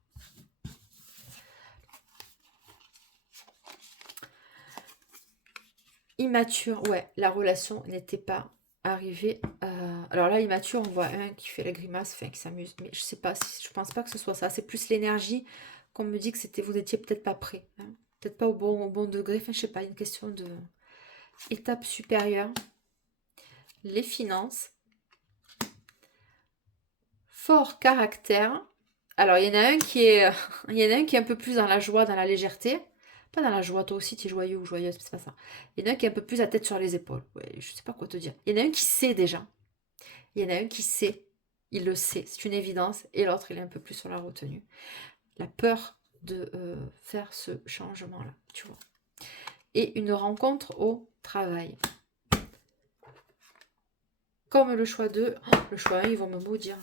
Immature, ouais, la relation n'était pas arrivée. Alors là, immature, on voit un qui fait la grimace, enfin, qui s'amuse. Mais je sais pas, je pense pas que ce soit ça. C'est plus l'énergie qu'on me dit que vous étiez peut-être pas prêt. Hein. Peut-être pas au bon degré. Enfin, je sais pas, une question de étape supérieure. Les finances. Fort caractère. Alors, il y en a un qui est un peu plus dans la joie, dans la légèreté. Pas dans la joie, toi aussi tu es joyeux ou joyeuse, c'est pas ça. Il y en a un qui est un peu plus la tête sur les épaules. Ouais, je sais pas quoi te dire. Il y en a un qui sait déjà. Il y en a un qui sait. Il le sait, c'est une évidence. Et l'autre, il est un peu plus sur la retenue. La peur de faire ce changement-là, tu vois. Et une rencontre au travail. Comme le choix 2, le choix 1, ils vont me maudire.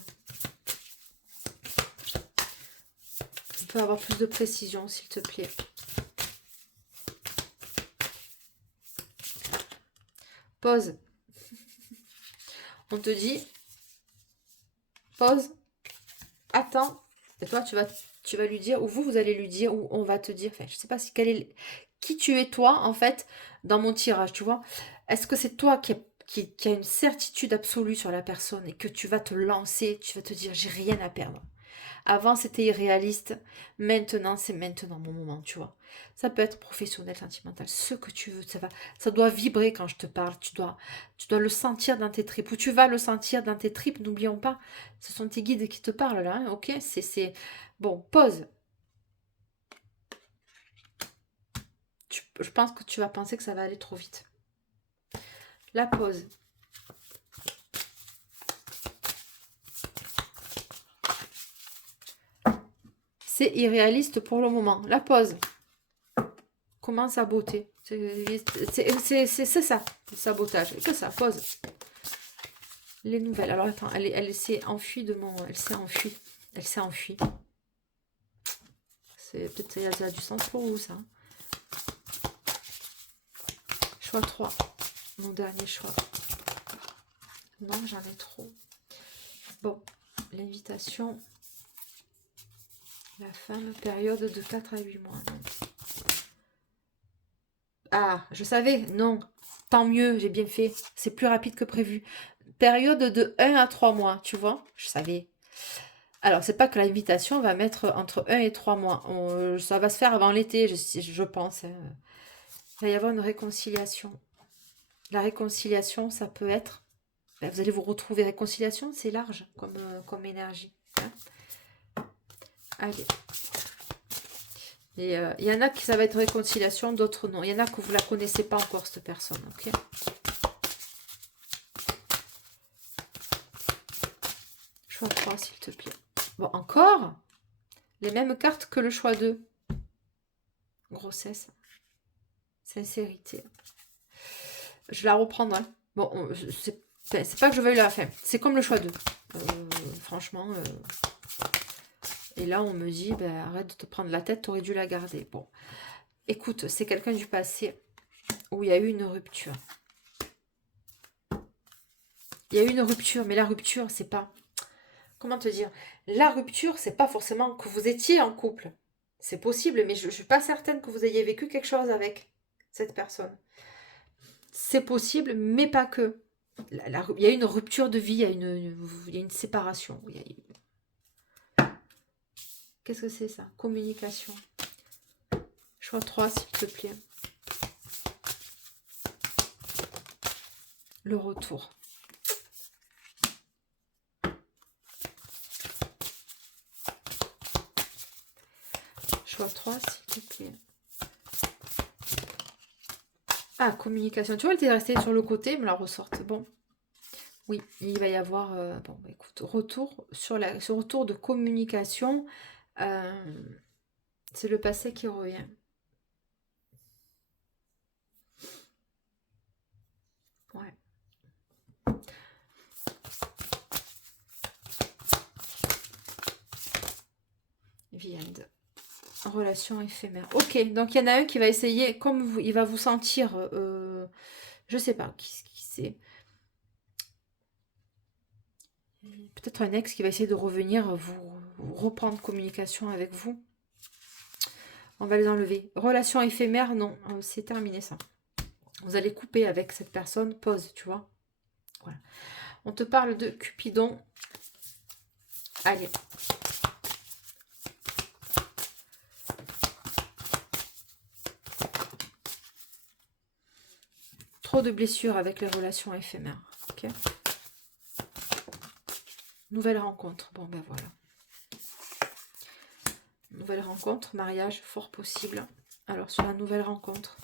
On peut avoir plus de précision, s'il te plaît. Pause. On te dit, pause, attends. Et toi, tu vas lui dire, ou vous allez lui dire, ou on va te dire, enfin, je sais pas si qui tu es toi, en fait, dans mon tirage, tu vois. Est-ce que c'est toi qui a une certitude absolue sur la personne et que tu vas te lancer, tu vas te dire, j'ai rien à perdre. Avant, c'était irréaliste. Maintenant, c'est maintenant mon moment, tu vois. Ça peut être professionnel, sentimental, ce que tu veux. Ça doit vibrer quand je te parle. Tu dois le sentir dans tes tripes. Ou tu vas le sentir dans tes tripes. N'oublions pas, ce sont tes guides qui te parlent là. Hein, ok, bon. Pause. Je pense que tu vas penser que ça va aller trop vite. La pause. C'est irréaliste pour le moment. La pause. Comment saboter? C'est ça, le sabotage. Et que ça, pause. Les nouvelles. Alors attends, elle s'est enfuie de mon... Elle s'est enfuie. Elle s'est enfuie. C'est peut-être ça a du sens pour vous, ça. Choix 3. Mon dernier choix. Non, j'en ai trop. Bon, l'invitation. La femme, période de 4 à 8 mois. Non. Ah, je savais, non. Tant mieux, j'ai bien fait. C'est plus rapide que prévu. Période de 1 à 3 mois, tu vois. Je savais. Alors, c'est pas que l'invitation va mettre entre 1 et 3 mois. Ça va se faire avant l'été, je pense. Hein. Il va y avoir une réconciliation. La réconciliation, ça peut être... Ben, vous allez vous retrouver. Réconciliation, c'est large comme énergie. Hein. Allez. Et il y en a qui ça va être réconciliation, d'autres non. Il y en a que vous ne la connaissez pas encore, cette personne. Ok. Choix 3, s'il te plaît. Bon, encore les mêmes cartes que le choix 2. Grossesse. Sincérité. Je la reprendrai. Bon, c'est pas que je veuille la fin. C'est comme le choix 2. Franchement. Et là, on me dit, ben, arrête de te prendre la tête, tu aurais dû la garder. Bon. Écoute, c'est quelqu'un du passé où il y a eu une rupture. Il y a eu une rupture, mais la rupture, c'est pas... Comment te dire? La rupture, c'est pas forcément que vous étiez en couple. C'est possible, mais je suis pas certaine que vous ayez vécu quelque chose avec cette personne. c'est possible, mais pas que. Il y a une rupture de vie, il y a une séparation. Qu'est-ce que c'est ça? Communication. Choix 3, s'il te plaît. Le retour. Choix 3, s'il te plaît. Ah, communication. Tu vois, elle était restée sur le côté, elle me la ressorte. Bon. Oui, il va y avoir... bon, écoute, retour sur ce retour de communication. C'est le passé qui revient. Ouais. The end. Relation éphémère. Ok, donc il y en a un qui va essayer, comme vous, il va vous sentir, je sais pas, qui c'est. Peut-être un ex qui va essayer de revenir, vous reprendre communication avec vous. On va les enlever. Relation éphémère, non, c'est terminé ça. Vous allez couper avec cette personne, pause, tu vois. Voilà. On te parle de Cupidon. Allez. Trop de blessures avec les relations éphémères. Ok. Nouvelle rencontre. Bon, ben voilà. Nouvelle rencontre, mariage, fort possible. Alors, sur la nouvelle rencontre.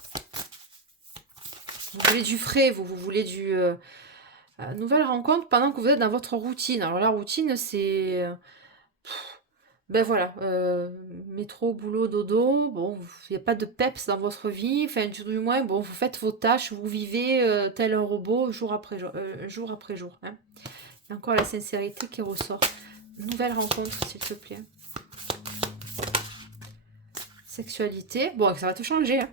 Vous voulez du frais, vous voulez du... nouvelle rencontre pendant que vous êtes dans votre routine. Alors, la routine, c'est... ben voilà, métro, boulot, dodo. Bon, il n'y a pas de peps dans votre vie. Enfin, du moins, bon, vous faites vos tâches, vous vivez tel un robot jour après jour. Hein. Il y a encore la sincérité qui ressort. Nouvelle rencontre, s'il te plaît. Sexualité. Bon, ça va te changer. Hein.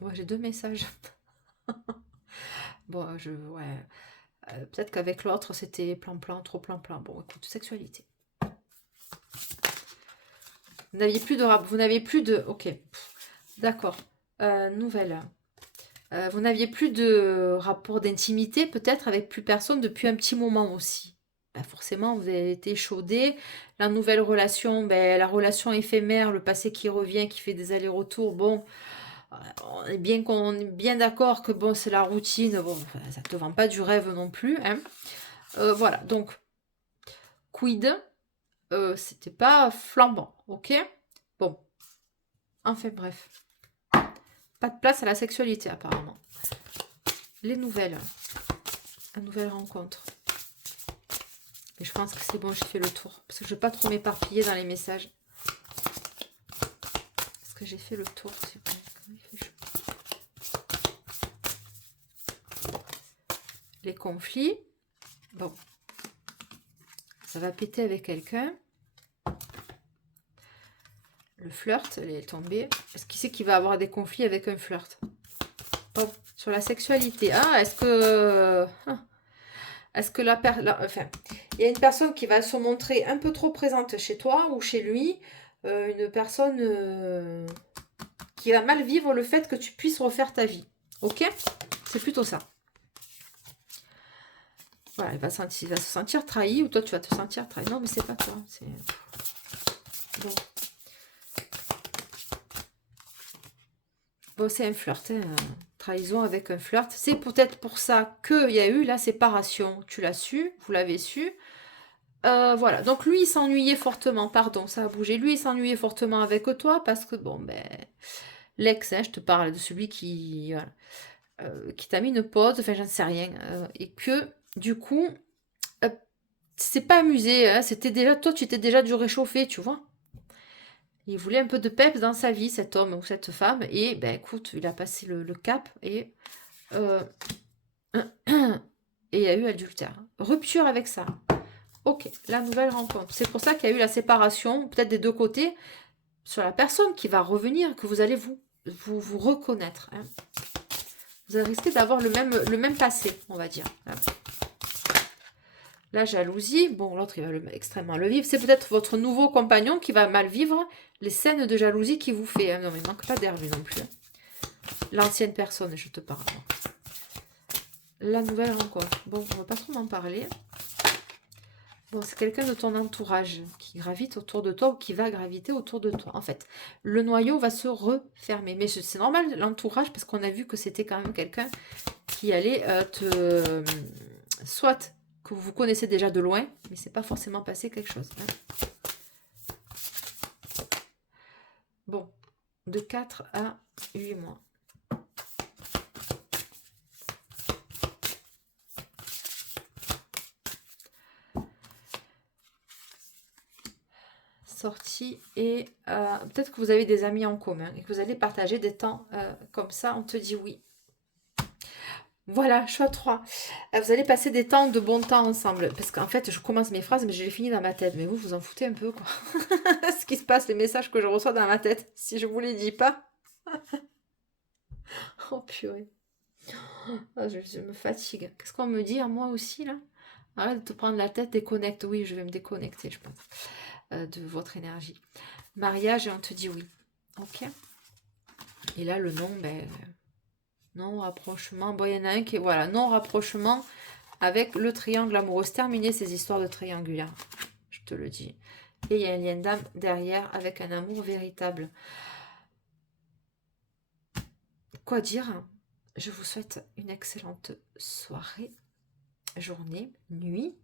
Ouais, j'ai 2 messages. Bon, ouais. Peut-être qu'avec l'autre, c'était plan-plan, trop plan-plan. Bon, écoute, sexualité. Vous n'aviez plus de rap. Vous n'avez plus de... Ok. D'accord. Nouvelle. Vous n'aviez plus de rapport d'intimité, peut-être, avec plus personne depuis un petit moment aussi. Ben forcément, vous avez été chaudé. La nouvelle relation, ben, la relation éphémère, le passé qui revient, qui fait des allers-retours. Bon, on est bien d'accord que bon, c'est la routine. Bon, ça ne te vend pas du rêve non plus. Hein. Voilà, donc, quid, c'était pas flambant, ok? Bon, enfin bref. Pas de place à la sexualité apparemment. Les nouvelles. La nouvelle rencontre. Mais je pense que c'est bon, j'ai fait le tour. Parce que je ne vais pas trop m'éparpiller dans les messages. Est-ce que j'ai fait le tour? Les conflits. Bon. Ça va péter avec quelqu'un. Le flirt, elle est tombée. Est-ce qui c'est qui va avoir des conflits avec un flirt? Bon. Sur la sexualité. Ah, est-ce que... Est-ce que enfin, il y a une personne qui va se montrer un peu trop présente chez toi ou chez lui, une personne qui va mal vivre le fait que tu puisses refaire ta vie. Ok? C'est plutôt ça. Voilà, il va se sentir trahi ou toi tu vas te sentir trahi. Non, mais c'est pas toi. C'est... Bon. Bon, c'est un flirt. Hein. Trahison avec un flirt. C'est peut-être pour ça qu'il y a eu la séparation. Tu l'as su, vous l'avez su. Voilà, donc lui il s'ennuyait fortement, pardon, ça a bougé. Lui il s'ennuyait fortement avec toi parce que, bon, ben, l'ex, hein, je te parle de celui qui, voilà, qui t'a mis une pause, enfin, j'en sais rien. Et que, du coup, c'est pas amusé, hein, c'était déjà, toi tu étais déjà du réchauffé, tu vois. Il voulait un peu de peps dans sa vie, cet homme ou cette femme, et ben écoute, il a passé le cap et il y a eu adultère. Rupture avec ça. Ok, la nouvelle rencontre. C'est pour ça qu'il y a eu la séparation, peut-être des deux côtés, sur la personne qui va revenir, que vous allez vous reconnaître. Hein. Vous risquez d'avoir le même passé, on va dire. Hein. La jalousie, bon, l'autre, il va extrêmement le vivre. C'est peut-être votre nouveau compagnon qui va mal vivre les scènes de jalousie qu'il vous fait. Hein. Non, mais il manque pas d'air, lui non plus. Hein. L'ancienne personne, je te parle. La nouvelle rencontre. Bon, on va pas trop m'en parler. Bon, c'est quelqu'un de ton entourage qui gravite autour de toi ou qui va graviter autour de toi. En fait, le noyau va se refermer. Mais c'est normal, l'entourage, parce qu'on a vu que c'était quand même quelqu'un qui allait soit que vous connaissez déjà de loin, mais c'est pas forcément passé quelque chose. Hein. Bon, de 4 à 8 mois. Sortie et peut-être que vous avez des amis en commun et que vous allez partager des temps comme ça, on te dit oui. Voilà, choix 3. Vous allez passer des temps de bon temps ensemble. Parce qu'en fait, je commence mes phrases, mais je les finis dans ma tête. Mais vous, vous en foutez un peu, quoi. Ce qui se passe, les messages que je reçois dans ma tête, si je vous les dis pas. Oh purée. Oh, je me fatigue. Qu'est-ce qu'on me dit à moi aussi, là? Arrête de te prendre la tête, déconnecte. Oui, je vais me déconnecter, je pense, de votre énergie. Mariage, et on te dit oui. Ok. Et là, le non, ben... non rapprochement. Bon, il y en a un qui est... Voilà, non rapprochement avec le triangle amoureux. Terminer ces histoires de triangulaire. Je te le dis. Et il y a un lien d'âme derrière avec un amour véritable. Quoi dire? Je vous souhaite une excellente soirée, journée, nuit,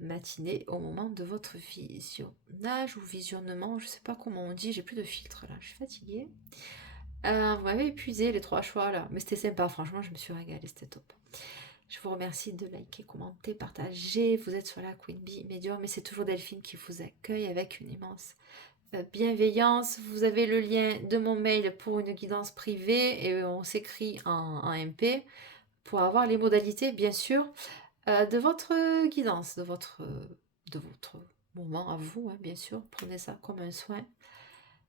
matinée au moment de votre visionnage ou visionnement. Je ne sais pas comment on dit. J'ai plus de filtre là. Je suis fatiguée. Vous m'avez épuisé les 3 choix là. Mais c'était sympa. Franchement, je me suis régalée. C'était top. Je vous remercie de liker, commenter, partager. Vous êtes sur la Queen Bee Médium, mais c'est toujours Delphine qui vous accueille avec une immense bienveillance. Vous avez le lien de mon mail pour une guidance privée et on s'écrit en MP pour avoir les modalités, bien sûr, de votre guidance, de votre moment à vous, hein, bien sûr. Prenez ça comme un soin.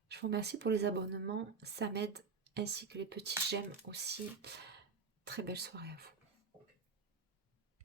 Je vous remercie pour les abonnements, ça m'aide, ainsi que les petits j'aime aussi. Très belle soirée à vous.